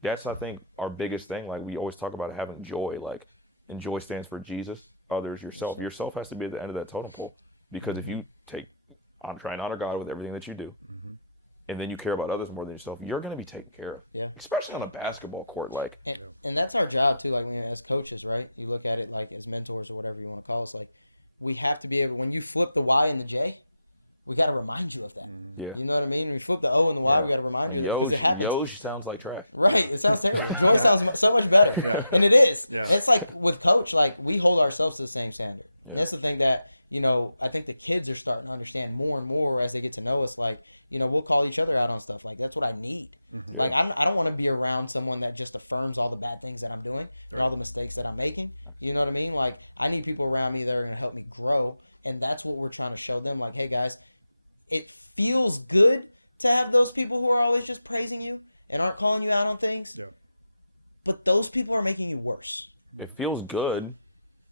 that's, I think, our biggest thing. Like, we always talk about having joy. Like, and joy stands for Jesus, others, yourself. Yourself has to be at the end of that totem pole. Because if you try and honor God with everything that you do, and then you care about others more than yourself, you're going to be taken care of. Yeah. Especially on a basketball court. Like, and that's our job, too. Like, as coaches, right? You look at it like as mentors or whatever you want to call us. Like, we have to be able, when you flip the Y and the J, we got to remind you of that. Yeah. You know what I mean? When you flip the O and the Y, we got to remind you of that because it happens. Yosh sounds like trash. Right. It sounds terrible. Joy sounds so much better. Yeah. And it is. Yeah. It's like with Coach, like, we hold ourselves to the same standard. And that's the thing that, I think the kids are starting to understand more and more as they get to know us. Like, we'll call each other out on stuff. Like, that's what I need. Mm-hmm. Like, I don't want to be around someone that just affirms all the bad things that I'm doing and all the mistakes that I'm making. You know what I mean? Like, I need people around me that are going to help me grow. And that's what we're trying to show them. Like, hey, guys, it feels good to have those people who are always just praising you and aren't calling you out on things. Yeah. But those people are making you worse. It feels good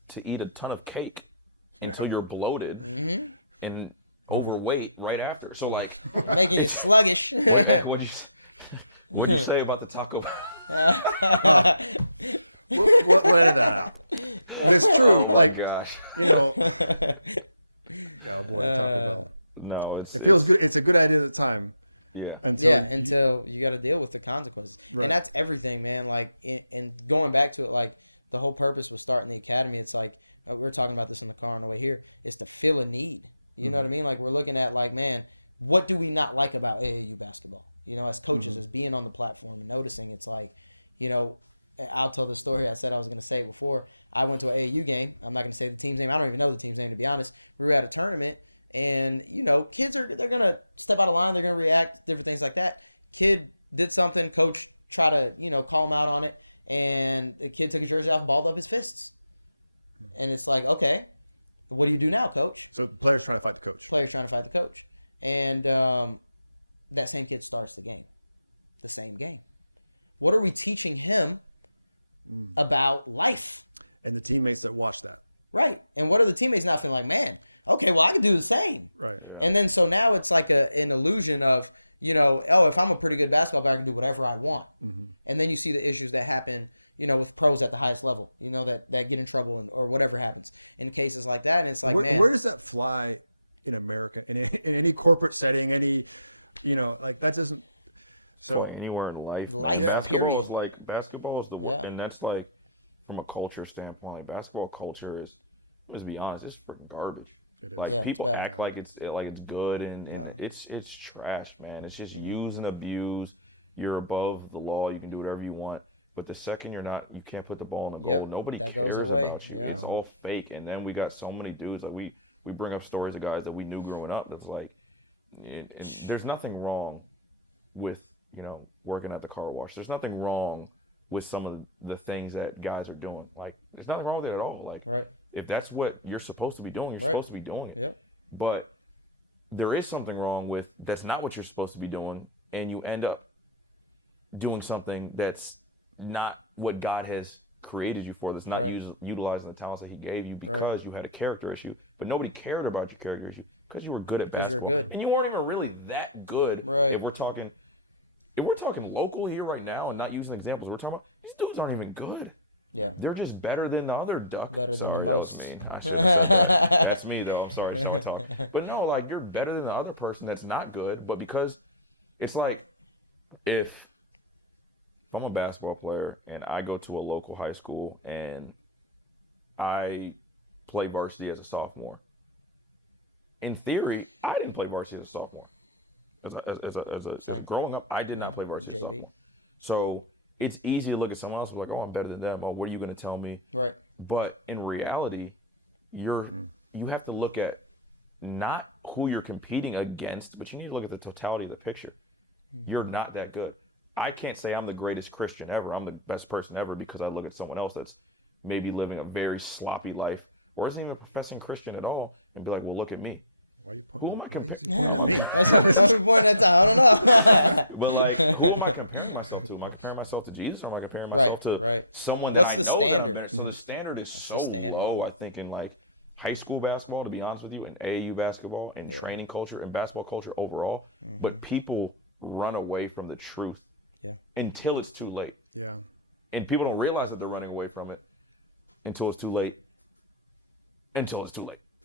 to eat a ton of cake until you're bloated and overweight right after. So, like... making you sluggish. What'd you say about the Taco What edited that out? It's true. Like, gosh. Yeah, boy, Taco Bell. No, it feels good. It's a good idea at the time. Yeah. Until you got to deal with the consequences. Right. And that's everything, man. Like, and going back to it, like, the whole purpose was starting the academy. It's like, we were talking about this in the car on the way here, is to fill a need. You know what I mean? Like, we're looking at, like, man, what do we not like about AAU basketball? As coaches, as being on the platform and noticing. It's like, I'll tell the story. I said I was going to say it before. I went to an AAU game. I'm not going to say the team's name. I don't even know the team's name, to be honest. We were at a tournament. And, kids they're going to step out of line. They're going to react, different things like that. Kid did something. Coach tried to, call him out on it. And the kid took his jersey off, balled up his fists. And it's like, okay, what do you do now, coach? So the player's trying to fight the coach. And that same kid starts the game. The same game. What are we teaching him about life? And the teammates that watch that. Right. And what are the teammates now feeling like, man, okay, well, I can do the same. Right. Yeah. And then so now it's like an illusion of, if I'm a pretty good basketball player, I can do whatever I want. Mm-hmm. And then you see the issues that happen, with pros at the highest level, that get in trouble or whatever happens in cases like that. And it's like, where does that fly in America, in any corporate setting, like that doesn't. So anywhere in life. Basketball is the one, and that's like from a culture standpoint. Like basketball culture is, let's be honest, it's freaking garbage. It is. Like people act like it's good and it's trash, man. It's just use and abuse. You're above the law. You can do whatever you want. But the second you can't put the ball in the goal. Nobody cares about you. Yeah. It's all fake. And then we got so many dudes like we bring up stories of guys that we knew growing up. That's like, and there's nothing wrong with working at the car wash. There's nothing wrong with some of the things that guys are doing. Like, there's nothing wrong with it at all. Like, if that's what you're supposed to be doing, you're supposed to be doing it. Yep. But there is something wrong with that's not what you're supposed to be doing, and you end up doing something that's not what God has created you for, that's not utilizing the talents that he gave you because you had a character issue. But nobody cared about your character issue because you were good at basketball. You're good. And you weren't even really that good. Right. If we're talking local here right now and not using examples, we're talking about these dudes aren't even good. Yeah. They're just better than the other duck. Better than the most. That was me. I shouldn't have said that. That's me, though. I'm sorry, Sean Talk. But no, like, you're better than the other person that's not good. But because it's like, if I'm a basketball player and I go to a local high school and I play varsity as a sophomore, in theory, I didn't play varsity as a sophomore. As growing up, I did not play varsity as a sophomore. So it's easy to look at someone else and be like, oh, I'm better than them. Oh, what are you going to tell me? Right. But in reality, you have to look at not who you're competing against, but you need to look at the totality of the picture. Mm-hmm. You're not that good. I can't say I'm the greatest Christian ever. I'm the best person ever because I look at someone else that's maybe living a very sloppy life or isn't even a professing Christian at all and be like, well, look at me. Why are you pointing? Who am I comparing? At me? Why pointing at I don't know. But like, who am I comparing myself to? Am I comparing myself to Jesus, or am I comparing myself to someone that I know that I'm better? So the standard is low. I think in like high school basketball, to be honest with you, and AAU basketball, and training culture, and basketball culture overall. Mm-hmm. But people run away from the truth until it's too late. Yeah. And people don't realize that they're running away from it until it's too late.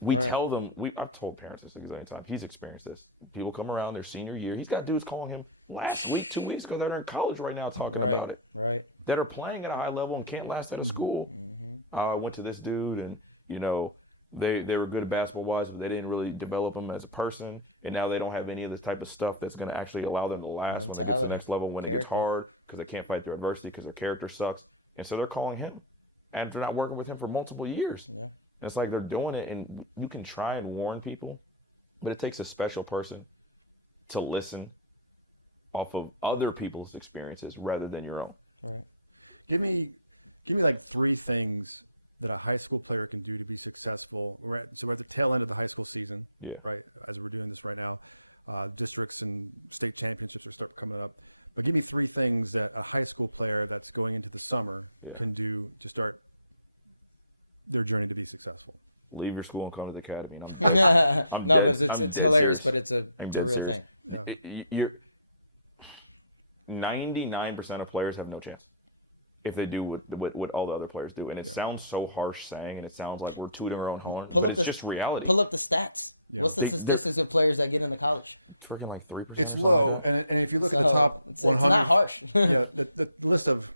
We tell them, I've told parents this exact time. He's experienced this. People come around their senior year. He's got dudes calling him last week, 2 weeks ago, that are in college right now talking about it. Right. That are playing at a high level and can't last at a school. Mm-hmm. I went to this dude and, they were good at basketball-wise, but they didn't really develop him as a person. And now they don't have any of this type of stuff that's going to actually allow them to last when they get to the next level, when it gets hard, because they can't fight through adversity, because their character sucks. And so they're calling him. And they're not working with him for multiple years. Yeah. It's like they're doing it, and you can try and warn people, but it takes a special person to listen off of other people's experiences rather than your own. Right. Give me like 3 things that a high school player can do to be successful. We're at the tail end of the high school season, right? As we're doing this right now, districts and state championships are start coming up. But give me 3 things that a high school player that's going into the summer can do to start their journey to be successful. Leave your school and come to the academy. And but it's hilarious, but it's a real thing. You're 99% of players have no chance if they do what all the other players do. And it sounds so harsh saying, and it sounds like we're tooting our own horn, but it's just reality. Pull up the stats. Yeah. What's the statistics of players that get into college? Freaking like 3%. It's low, and if you look at the top 100, it's not harsh. The list of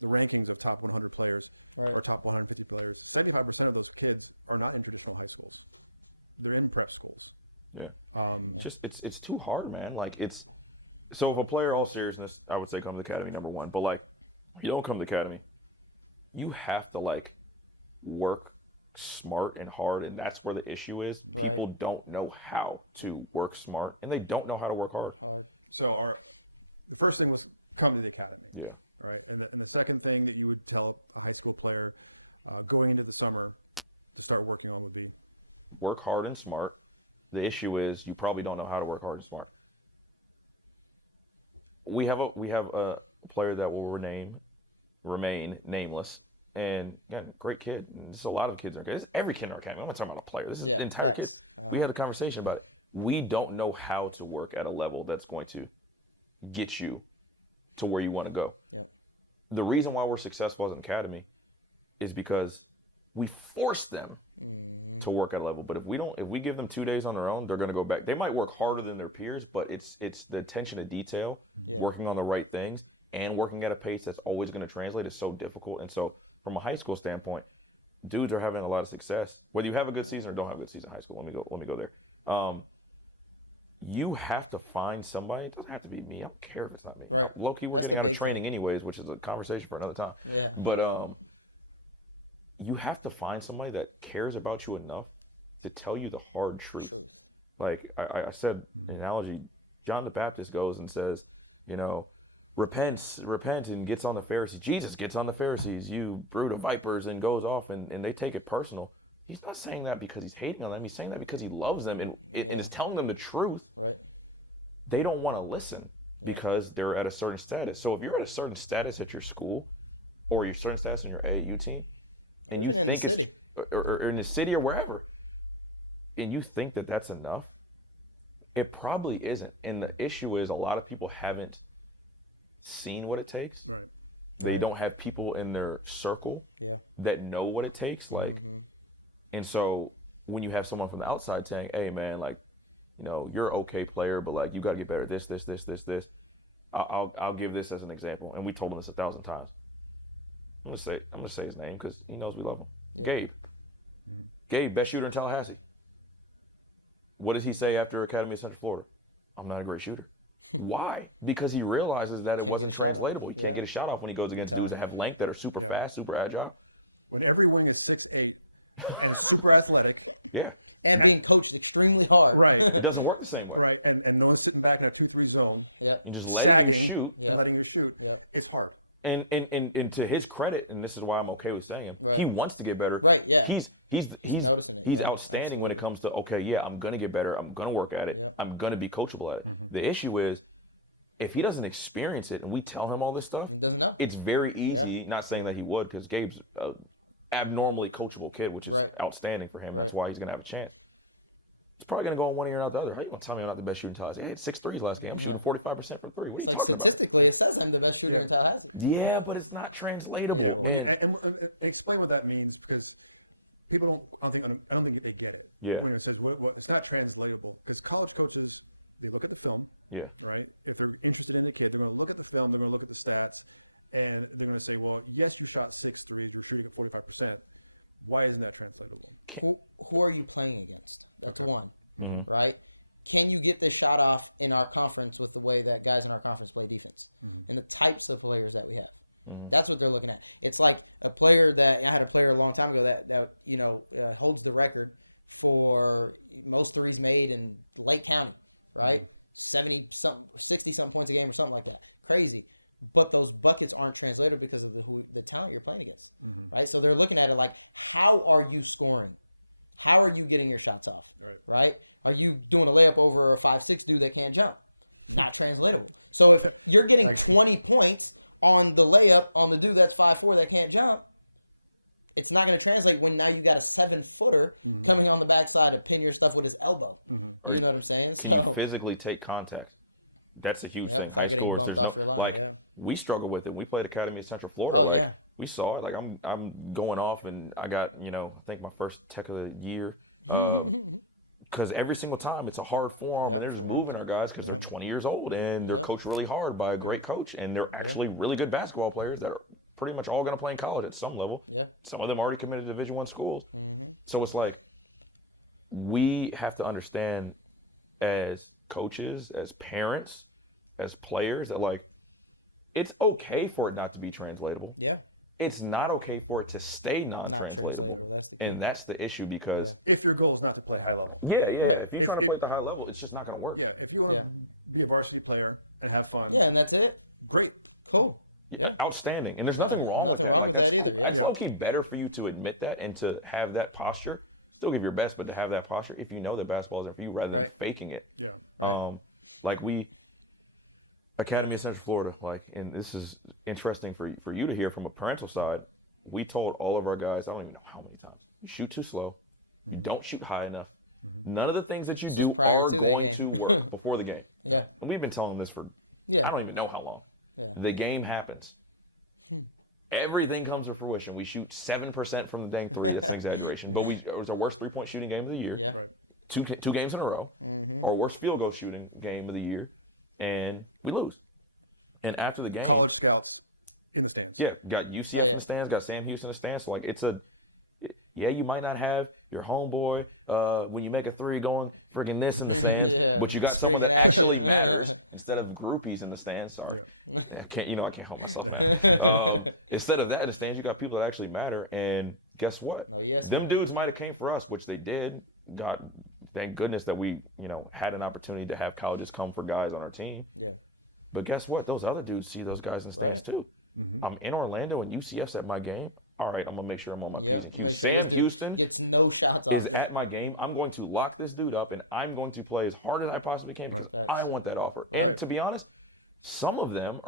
the rankings of top 100 players or top 150 players, 75% of those kids are not in traditional high schools. They're in prep schools. It's too hard, man. Like so if a player, all seriousness, I would say come to the academy, number one. But like, if you don't come to the academy, you have to like work smart and hard, and that's where the issue is. People don't know how to work smart, and they don't know how to work hard. So the first thing was come to the academy. Yeah. Right. And the second thing that you would tell a high school player going into the summer to start working on would be? Work hard and smart. The issue is you probably don't know how to work hard and smart. We have a player that will remain nameless. And again, great kid. There's a lot of kids in our academy. Every kid in our academy. I'm not talking about a player. This is the entire kid. We had a conversation about it. We don't know how to work at a level that's going to get you to where you want to go. Yep. The reason why we're successful as an academy is because we force them to work at a level. But if we give them 2 days on their own, they're going to go back. They might work harder than their peers, but it's the attention to detail, working on the right things, and working at a pace that's always going to translate is so difficult. And so from a high school standpoint, dudes are having a lot of success. Whether you have a good season or don't have a good season in high school, let me go there. You have to find somebody. It doesn't have to be me. I don't care if it's not me. Right. Low-key, we're getting out of training anyways, which is a conversation for another time. Yeah. But you have to find somebody that cares about you enough to tell you the hard truth. Like I said, an analogy, John the Baptist goes and says, repent and gets on the Pharisees. Jesus gets on the Pharisees, you brood of vipers, and goes off and they take it personal. He's not saying that because he's hating on them. He's saying that because he loves them and is telling them the truth. Right. They don't want to listen because they're at a certain status. So if you're at a certain status at your school or your certain status in your AAU team, and even in the city, or in the city or wherever, and you think that that's enough, it probably isn't. And the issue is a lot of people haven't seen what it takes. Right. They don't have people in their circle that know what it takes. Like, and so when you have someone from the outside saying, "Hey, man, like, you're an okay player, but like you got to get better at this. I'll give this as an example." And we told him this 1,000 times. I'm gonna say his name because he knows we love him. Yeah. Gabe. Gabe, best shooter in Tallahassee. What does he say after Academy of Central Florida? I'm not a great shooter. Why? Because he realizes that it wasn't translatable. He can't get a shot off when he goes against dudes that have length, that are super fast, super agile. When every wing is 6'8" and is super athletic. And being coached extremely hard. Right. It doesn't work the same way. Right. And no one's sitting back in a 2-3 zone. Yep. And just sagging you shoot. and letting you shoot. Yep. It's hard. And to his credit, and this is why I'm okay with saying him, he wants to get better. Right, yeah. He's noticing it. He's outstanding when it comes to, I'm going to get better. I'm going to work at it. Yep. I'm going to be coachable at it. The issue is, if he doesn't experience it and we tell him all this stuff, he doesn't know. It's very easy, not saying that he would, because Gabe's an abnormally coachable kid, which is outstanding for him. That's why he's going to have a chance. It's probably going to go in one ear and out the other. How you going to tell me I'm not the best shooter in Tallahassee? I hit 6 threes last game. I'm shooting 45% from three. What it's like statistically, it says I'm the best shooter in Tallahassee. Yeah, but it's not translatable. Yeah. And explain what that means, because people I don't think they get it. Yeah. When it says it's not translatable, because college coaches, they look at the film. Yeah. Right. If they're interested in the kid, they're going to look at the film. They're going to look at the stats, and they're going to say, well, yes, you shot 6 threes. You're shooting at 45%. Why isn't that translatable? Who are you playing against? That's one, right? Can you get this shot off in our conference with the way that guys in our conference play defense and the types of players that we have? That's what they're looking at. It's like a player that I had a player a long time ago that holds the record for most threes made in Lake County, right? 60-something points a game or something like that. Crazy. But those buckets aren't translated because of the talent you're playing against, right? So they're looking at it like, how are you scoring? How are you getting your shots off, right? Are you doing a layup over a 5'6" dude that can't jump? Not translatable. So if you're getting 20 points on the layup on the dude that's 5'4" that can't jump, it's not going to translate when now you got a 7-footer coming on the backside to pin your stuff with his elbow. You know what I'm saying? So you physically take contact. That's a huge thing. Without getting bumped off your line, we struggle with it. We played Academy of Central Florida. Oh, yeah. We saw it. Like, I'm going off, and I got, I think my first tech of the year. Because every single time it's a hard form, and they're just moving our guys because they're 20 years old, and they're coached really hard by a great coach, and they're actually really good basketball players that are pretty much all going to play in college at some level. Yeah. Some of them already committed to Division I schools. So it's like, we have to understand as coaches, as parents, as players, that like, it's okay for it not to be translatable. Yeah. It's not okay for it to stay Not translatable. That's the key. And that's the issue, because if your goal is not to play high level. if you're trying to play at the high level, it's just not going to work. Yeah, if you want to be a varsity player and have fun. Yeah, and that's it. Great. Cool. Yeah. Outstanding. And there's nothing wrong with that. Nothing wrong with that either. Yeah. It's low-key better for you to admit that and to have that posture. Still give your best, but to have that posture if you know that basketball isn't for you, rather than faking it. Yeah. Like Academy of Central Florida, and this is interesting for you to hear from a parental side. We told all of our guys, I don't even know how many times, you shoot too slow, you don't shoot high enough. None of the things that you do are going to work before the game. Yeah. And we've been telling them this for I don't even know how long. Yeah. The game happens. Everything comes to fruition. We shoot 7% from the dang three. That's an exaggeration. But it was our worst three-point shooting game of the year. Yeah. Right. Two games in a row. Our worst field goal shooting game of the year. And we lose. And after the game, College scouts in the stands. yeah, got UCF in the stands, got Sam Houston in the stands. So like, you might not have your homeboy when you make a three going freaking this in the stands, but you got someone that actually matters instead of groupies in the stands. Sorry, I can't help myself, man. Instead of that in the stands, you got people that actually matter. And guess what? Them dudes might have came for us, which they did. Thank goodness that we had an opportunity to have colleges come for guys on our team. Yeah. But guess what? Those other dudes see those guys in the stands too. I'm in Orlando and UCF's at my game. All right, I'm gonna make sure I'm on my P's and Q's. Make sure this dude Houston gets no shots off. is at my game. I'm going to lock this dude up, and I'm going to play as hard as I possibly can because I want that offer. Right. And to be honest, some of them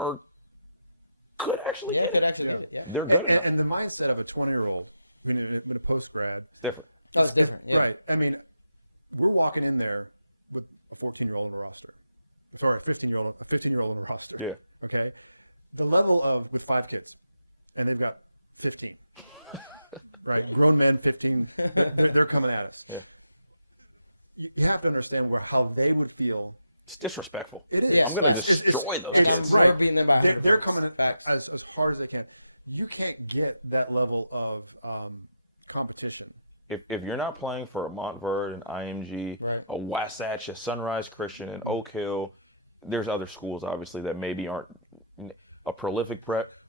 could actually get it. it. Yeah. They're good. And the mindset of a 20-year-old in a post-grad. It's different. Oh, it's different. Yeah. Right. I mean, we're walking in there with a 14-year-old on a roster. Sorry, a 15-year-old on a roster. Yeah. Okay. The level of with 5 kids, and they've got 15. Right. Grown men, 15. They're coming at us. Yeah. You have to understand how they would feel. It's disrespectful. It is. Yeah, I'm going to destroy them. And we're beating them by 100 They're points. coming Facts. as hard as they can. You can't get that level of competition. If you're not playing for a Montverde, an IMG, a Wasatch, a Sunrise Christian, an Oak Hill, there's other schools obviously that maybe aren't a prolific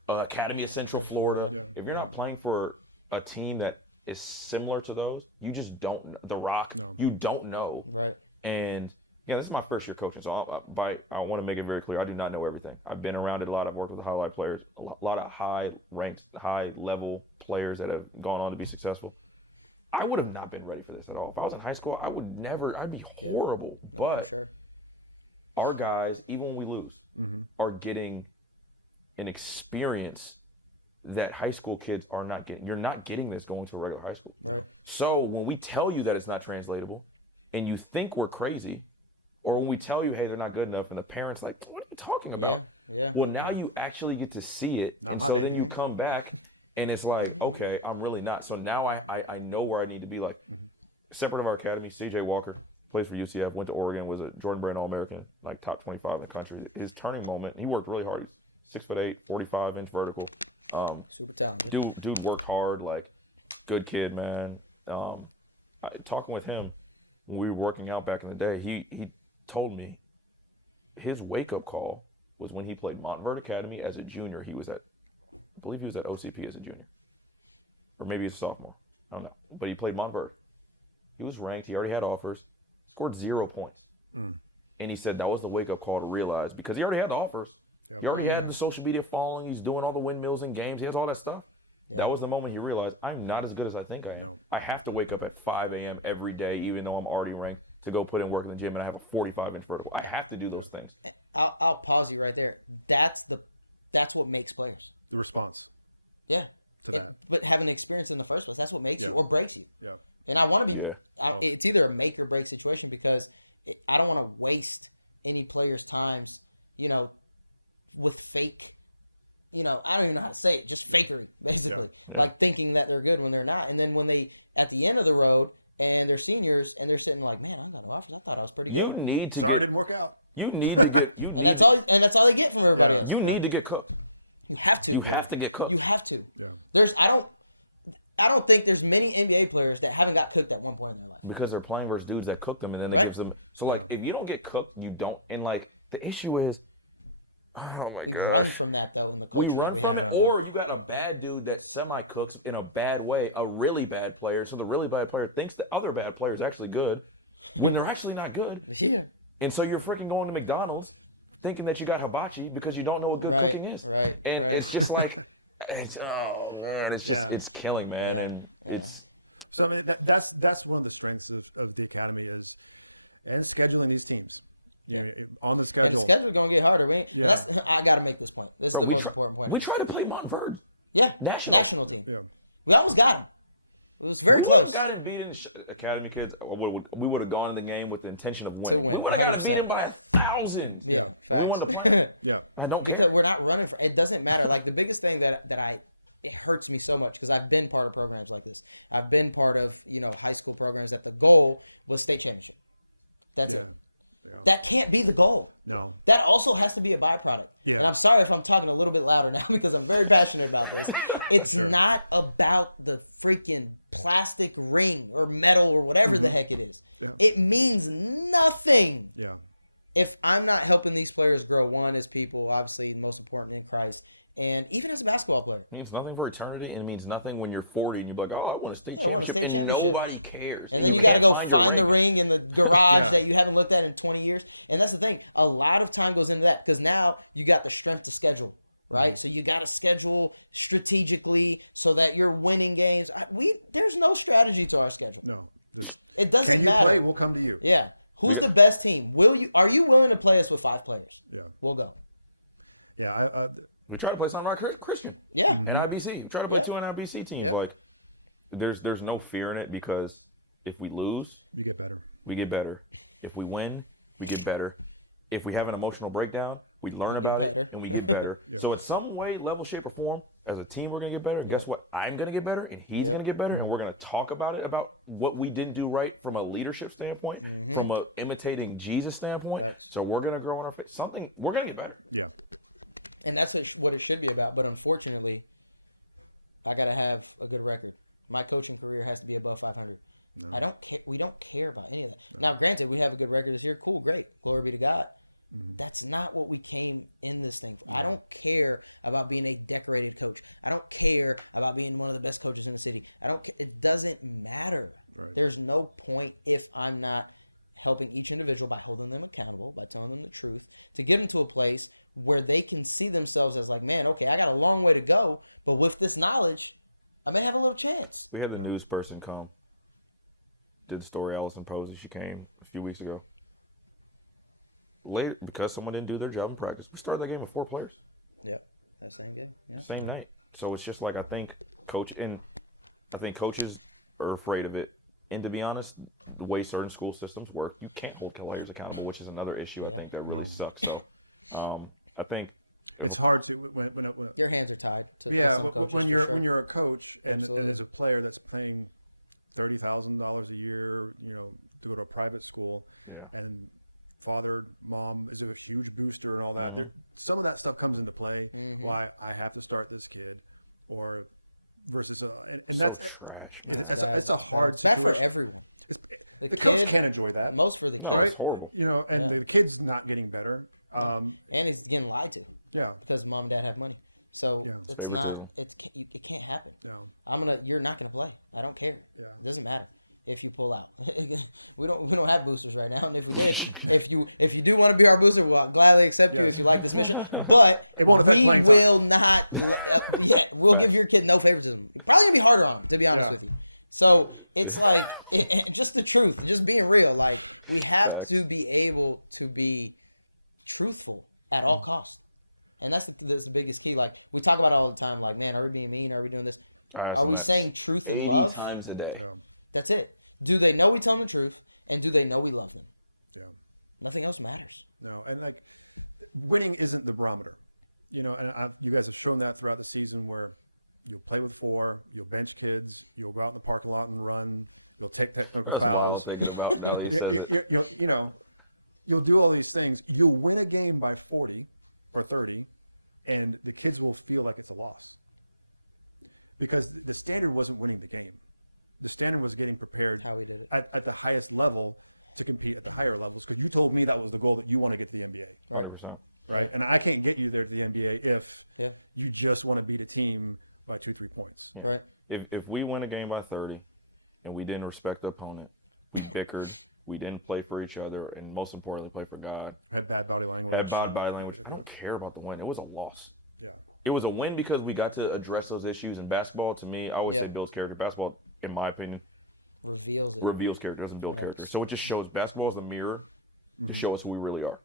Academy of Central Florida. Yeah. If you're not playing for a team that is similar to those, you just don't. The Rock, you don't know. Right. And this is my first year coaching, so I want to make it very clear. I do not know everything. I've been around it a lot. I've worked with highlight players, a lot of high-ranked, high-level players that have gone on to be successful. I would have not been ready for this at all. If I was in high school, I'd be horrible. No, but for sure. Our guys, even when we lose, are getting an experience that high school kids are not getting. You're not getting this going to a regular high school. Right. So when we tell you that it's not translatable and you think we're crazy, or when we tell you, hey, they're not good enough, and the parents like, what are you talking about? Yeah. Well, now you actually get to see it, and so then you come back, and it's like, okay, I'm really not. So now I know where I need to be. Like, separate of our academy, C.J. Walker plays for UCF, went to Oregon, was a Jordan Brand All-American, like top 25 in the country. His turning moment, he worked really hard. He's 6'8", 45-inch vertical. Super talented. Dude worked hard, like, good kid, man. Talking with him when we were working out back in the day, he told me his wake-up call was when he played Montverde Academy as a junior. He was at I believe he was at OCP as a junior. Or maybe he's a sophomore. I don't know. But he played Montverde. He was ranked. He already had offers. Scored 0 points. And he said that was the wake-up call to realize, because he already had the offers. He already had the social media following. He's doing all the windmills in games. He has all that stuff. Yeah. That was the moment he realized, I'm not as good as I think I am. No. I have to wake up at 5 a.m. every day, even though I'm already ranked, to go put in work in the gym, and I have a 45-inch vertical. I have to do those things. I'll pause you right there. That's what makes players. The response. Yeah. To that. But having experience in the first place, that's what makes you or breaks you. Yeah. And I want to be it's either a make or break situation, because I don't want to waste any players' times, with fake, I don't even know how to say it, just fakery, basically. Like thinking that they're good when they're not. And then when they, at the end of the road, and they're seniors, and they're sitting like, man, I got no offers. I thought I was pretty good. It didn't work out. You need to get, and that's all they get from everybody else. You need to get cooked. You have to. You have to get cooked. You have to. Yeah. I don't think there's many NBA players that haven't got cooked at one point in their life. Because they're playing versus dudes that cook them, and then they gives them. So if you don't get cooked, you don't. And the issue is, oh my god, we run from that though in the culture. We run from it, or you got a bad dude that semi cooks in a bad way, a really bad player. So the really bad player thinks the other bad player is actually good, when they're actually not good. Yeah. And so you're freaking going to McDonald's, thinking that you got hibachi because you don't know what good cooking is. Right. And it's just like. It's killing, man, it's. So I mean that's one of the strengths of the academy and scheduling these teams. On the schedule. And the schedule's gonna get harder. I got to make this point. This is the most important point. We tried to play Montverde. Yeah, national team. Yeah, we almost got him. It was very close. We would have got him beating Academy kids. We would have gone in the game with the intention of winning. To win, we would have got him beaten by 1,000. Yeah, facts. We wanted to play. Yeah, I don't care. Because we're not running for. It doesn't matter. Like the biggest thing it hurts me so much, because I've been part of programs like this. I've been part of high school programs that the goal was state championship. That's it. Yeah. That can't be the goal. No. That also has to be a byproduct. Yeah. And I'm sorry if I'm talking a little bit louder now, because I'm very passionate about this. It's not about the freaking plastic ring or metal or whatever the heck it is. Yeah. It means nothing. Yeah. If I'm not helping these players grow, one, as people, obviously the most important in Christ, and even as a basketball player. It means nothing for eternity, and it means nothing when you're 40 and you're like, oh, I want a state championship. I want a state and championship. Nobody cares. And then you got to go find the ring in the garage that you haven't looked at in 20 years. And that's the thing. A lot of time goes into that, because now you got the strength to schedule, right? Mm-hmm. So you got to schedule strategically so that you're winning games. There's no strategy to our schedule. No. It doesn't can you matter. Play? We'll come to you. Yeah. Who's the best team? Are you willing to play us with 5 players? Yeah. We'll go. Yeah. We try to play Sunrise Christian. Yeah. And IBC. We try to play 2 IBC teams. Yeah. Like, there's no fear in it, because if we lose, you get better. We get better. If we win, we get better. If we have an emotional breakdown, we learn about it and we get better. So in some way, level, shape, or form, as a team, we're going to get better. And guess what? I'm going to get better, and he's going to get better. And we're going to talk about it, about what we didn't do right from a leadership standpoint, from a imitating Jesus standpoint. So we're going to grow in our faith. We're going to get better. Yeah. And that's what it should be about. But unfortunately, I got to have a good record. My coaching career has to be above 500. No. I don't care. We don't care about any of that. No. Now, granted, we have a good record this year. Cool, great. Glory be to God. Mm-hmm. That's not what we came in this thing for. I don't care about being a decorated coach. I don't care about being one of the best coaches in the city. It doesn't matter. Right. There's no point if I'm not helping each individual by holding them accountable, by telling them the truth, to get them to a place where they can see themselves as like, man, okay, I got a long way to go, but with this knowledge, I may have a little chance. We had the news person come. Did the story, Allison Posey. She came a few weeks ago. Later, because someone didn't do their job in practice, we started that game with 4 players. Yep, that same game. Yep. Same night. So it's just like, I think coaches are afraid of it. And to be honest, the way certain school systems work, you can't hold players accountable, which is another issue I think that really sucks. So I think it's hard to when your hands are tied. Some coaches, when you're a coach and as a player that's paying $30,000 a year, to go to a private school, and father, mom is a huge booster and all that. Some of that stuff comes into play. Mm-hmm. Why I have to start this kid, or versus and that's trash. It's a hard situation. Bad for everyone. The coach can't enjoy that. Most for the kid, right? It's horrible. And the kid's not getting better. And he's getting lied to. Yeah, because mom and dad have money. So Yeah. it's Favoritism. not. It can't happen. Yeah. You're not gonna play. I don't care. Yeah. It doesn't matter if you pull out. we don't have boosters right now, and if we did, if you do want to be our booster, we'll gladly accept you Yes. if you like this mission. But It won't affect we playing time. will not. We'll give your kid no favoritism. Probably gonna be harder on him, to be honest Yeah. with you. So it's like just the truth, just being real. Like we have to be able to be truthful at all costs, and that's the biggest key. Like we talk about it all the time. Like, man, are we being mean? Are we doing this? Are we saying truth and 80 love? times a day. Yeah. That's it. Do they know we tell them the truth, and do they know we love them? Yeah. Nothing else matters. No, and like winning isn't the barometer, and you guys have shown that throughout the season where you'll play with 4, you'll bench kids, you'll go out in the parking lot and run, you'll take technical That's what I was fouls. thinking about now that you said it. You'll do all these things. You'll win a game by 40 or 30, and the kids will feel like it's a loss because the standard wasn't winning the game. The standard was getting prepared How we did it. at the highest level to compete at the higher levels because you told me that was the goal, that you want to get to the NBA. Right. 100%. Right. And I can't get you there to the NBA if Yeah. you just want to beat a team by 2-3 points. Right. If we win a game by 30 and we didn't respect the opponent, we bickered, we didn't play for each other, and most importantly, play for God. Had bad body language. Had bad body language. I don't care about the win. It was a loss. Yeah. It was a win because we got to address those issues in basketball. To me, I always Yep. say builds character. Basketball, in my opinion, Reveals it. reveals character, doesn't build Facts. character. So it just shows basketball is the mirror to show us who we really are.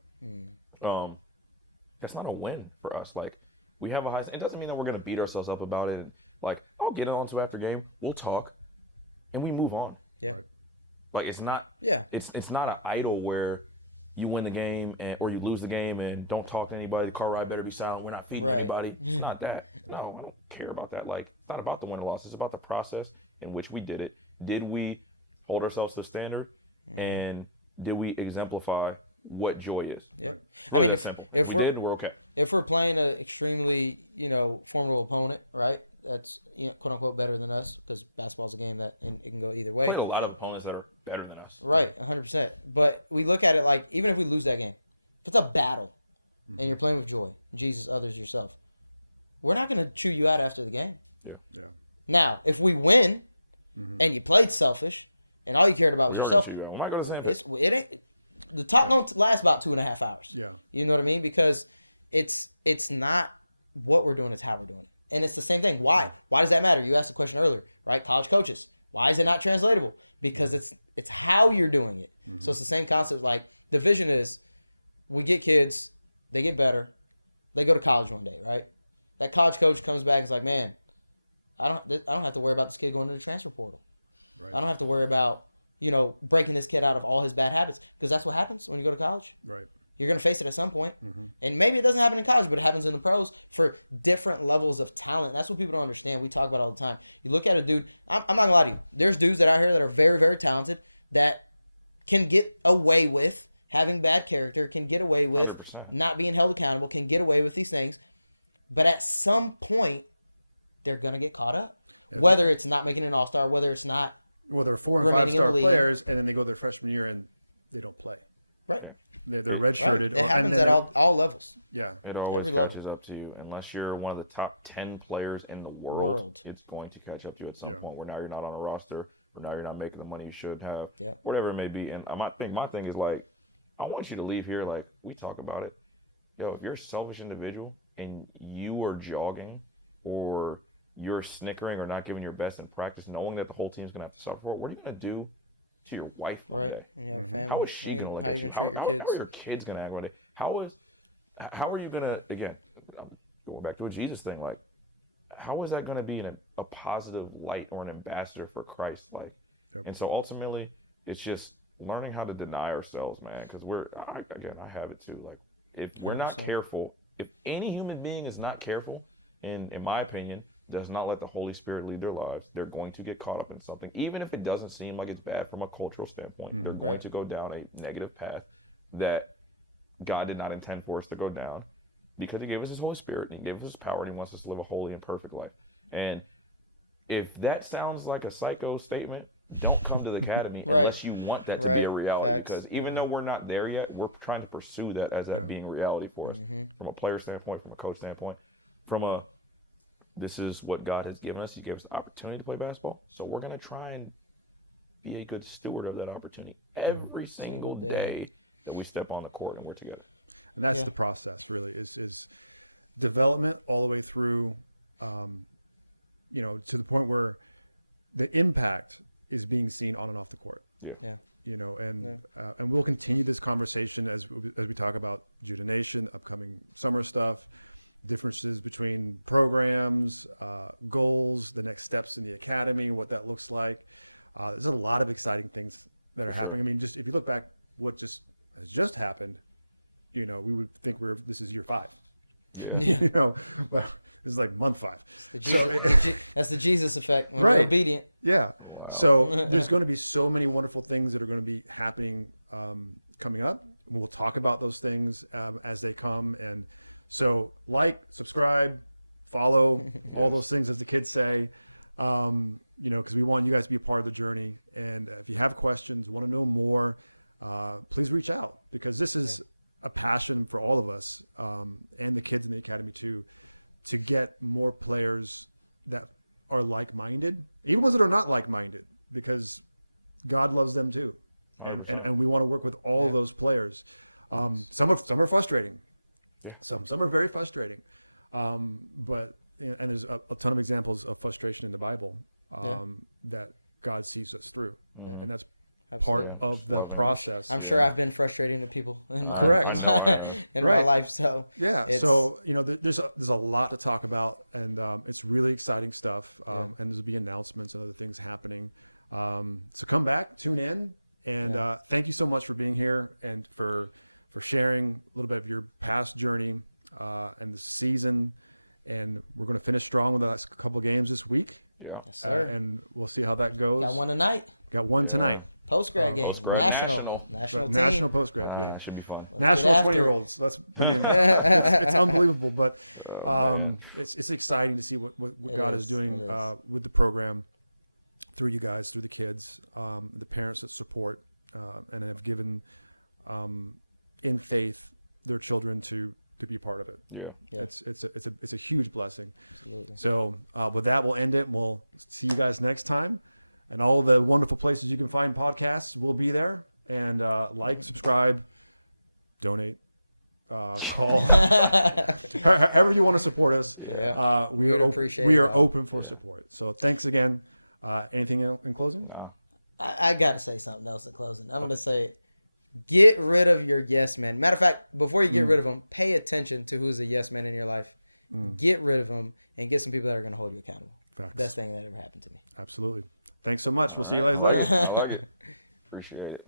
That's not a win for us. Like, we have a high. It doesn't mean that we're going to beat ourselves up about it. And like, I'll get on to after game. We'll talk, and we move on. Yeah. Right. Like, it's not. Yeah. It's not an idol where you win the game or you lose the game and don't talk to anybody. The car ride better be silent. We're not feeding Right. anybody. It's not that. No, I don't care about that. Like, it's not about the win or loss. It's about the process in which we did it. Did we hold ourselves to the standard? And did we exemplify what joy is? Yeah. Really I mean, that if simple. if we we're did, we're okay. if we're playing an extremely formidable opponent, right? That's quote unquote better than us because basketball's a game that it can go either way. Played a lot of opponents that are better than us. Right, 100%. But we look at it like even if we lose that game, if it's a battle and you're playing with joy, Jesus, others, yourself, we're not going to chew you out after the game. Yeah. Yeah. Now, if we win and you played selfish and all you cared about was We're yourself, gonna chew you out. We might go to the same it ain't the talk don't last about 2.5 hours. Yeah. You know what I mean? Because it's not what we're doing, it's how we're doing it. And it's the same thing. Why? Why does that matter? You asked the question earlier, right? College coaches. Why is it not translatable? Because it's how you're doing it. So it's the same concept. Like the vision is we get kids, they get better, they go to college one day, right? That college coach comes back and is like, man, I don't have to worry about this kid going to the transfer portal. Right. I don't have to worry about, breaking this kid out of all his bad habits. Because that's what happens when you go to college. Right. You're going to face it at some point. And maybe it doesn't happen in college, but it happens in the pros for different levels of talent. That's what people don't understand. We talk about it all the time. You look at a dude, I'm not going to lie to you. There's dudes that are out here that are very, very talented that can get away with having bad character, can get away with 100%. not being held accountable, can get away with these things. But at some point, they're going to get caught up. Whether it's not making an all-star, whether it's not. Well, they're 4 and remaining in the 5-star league. players, and then they go their freshman year and they don't play. Right. They're Right. redshirted. It happens at all levels. Yeah. It always Every level. catches up to you. Unless you're one of the top 10 players in the world. It's going to catch up to you at some Yeah. point where now you're not on a roster, or now you're not making the money you should have, Yeah. whatever it may be. And my thing is like, I want you to leave here like, we talk about it. Yo, if you're a selfish individual and you are jogging or you're snickering or not giving your best in practice, knowing that the whole team's going to have to suffer for it, what are you going to do to your wife one Right. day? And you have a family. How is she going to look How at you you? gonna treat How your are kids? your kids going to act one day? How are you going to, again, I'm going back to a Jesus thing, like, how is that going to be in a positive light or an ambassador for Christ? Like, Yep. and so ultimately, it's just learning how to deny ourselves, man, because I have it too. Like, if we're not 100%. careful, if any human being is not careful, and in my opinion, does not let the Holy Spirit lead their lives, they're going to get caught up in something. Even if it doesn't seem like it's bad from a cultural standpoint, they're going Right. to go down a negative path that God did not intend for us to go down, because he gave us his Holy Spirit, and he gave us his power, and he wants us to live a holy and perfect life. And if that sounds like a psycho statement, don't come to the academy Right. unless you want that to be a Right. reality. Facts. Because even though we're not there yet, we're trying to pursue that as that being reality for us, from a player standpoint, from a coach standpoint, from a this is what God has given us. He gave us the opportunity to play basketball. So we're going to try and be a good steward of that opportunity every single day that we step on the court and we're together. And that's the process, really, is development all the way through, you know, to the point where the impact is being seen on and off the court. Yeah. You know, and we'll continue this conversation as we talk about Judah Nation, upcoming summer stuff, differences between programs, goals, the next steps in the academy, what that looks like. There's a lot of exciting things that are happening. I mean, just if you look back, what has just happened, you know, we would think this is year 5. Yeah. You know, well, this is like month 5. That's the Jesus effect when Right. you're obedient. Yeah. Wow. So there's going to be so many wonderful things that are going to be happening coming up. We'll talk about those things as they come. And so subscribe, follow, all those things, as the kids say, you know, because we want you guys to be a part of the journey. And if you have questions, want to know more, please reach out, because this is a passion for all of us and the kids in the academy too, to get more players that are like-minded, even ones that are not like-minded, because God loves them too. And we want to work with all of those players. Some are frustrating. Yeah. Some are very frustrating. But there's a ton of examples of frustration in the Bible that God sees us through. And that's Absolutely. part of the process. I'm sure I've been frustrating to people in my in Right. my life. So so you know, there's a lot to talk about, and it's really exciting stuff. And there'll be announcements and other things happening. So come back, tune in, and thank you so much for being here and for sharing a little bit of your past journey and the season. And we're going to finish strong with the last couple of games this week. Yeah. Yes, sir. And we'll see how that goes. Got one tonight. Got one tonight. Post-grad game. Post-grad. National team. National post-grad game. That should be fun. National get after 20-year-olds. It's unbelievable, but it's exciting to see what God is doing with the program, through you guys, through the kids, the parents that support and have given in faith their children to be a part of it. Yeah. It's a huge blessing. Absolutely. So with that, we'll end it, and we'll see you guys next time. And all the wonderful places you can find podcasts will be there. And subscribe, donate, call, however you want to support us. Yeah. We would are appreciate we it are all. open for support. So thanks again. Anything else in closing? Nah. I got to say something else in closing. I'm going to say, get rid of your yes men. Matter of fact, before you get rid of them, pay attention to who's a yes man in your life. Get rid of them and get some people that are going to hold you accountable. Facts. Best thing that ever happened to me. Absolutely. Thanks so much. We'll see you guys later. I like it. Appreciate it.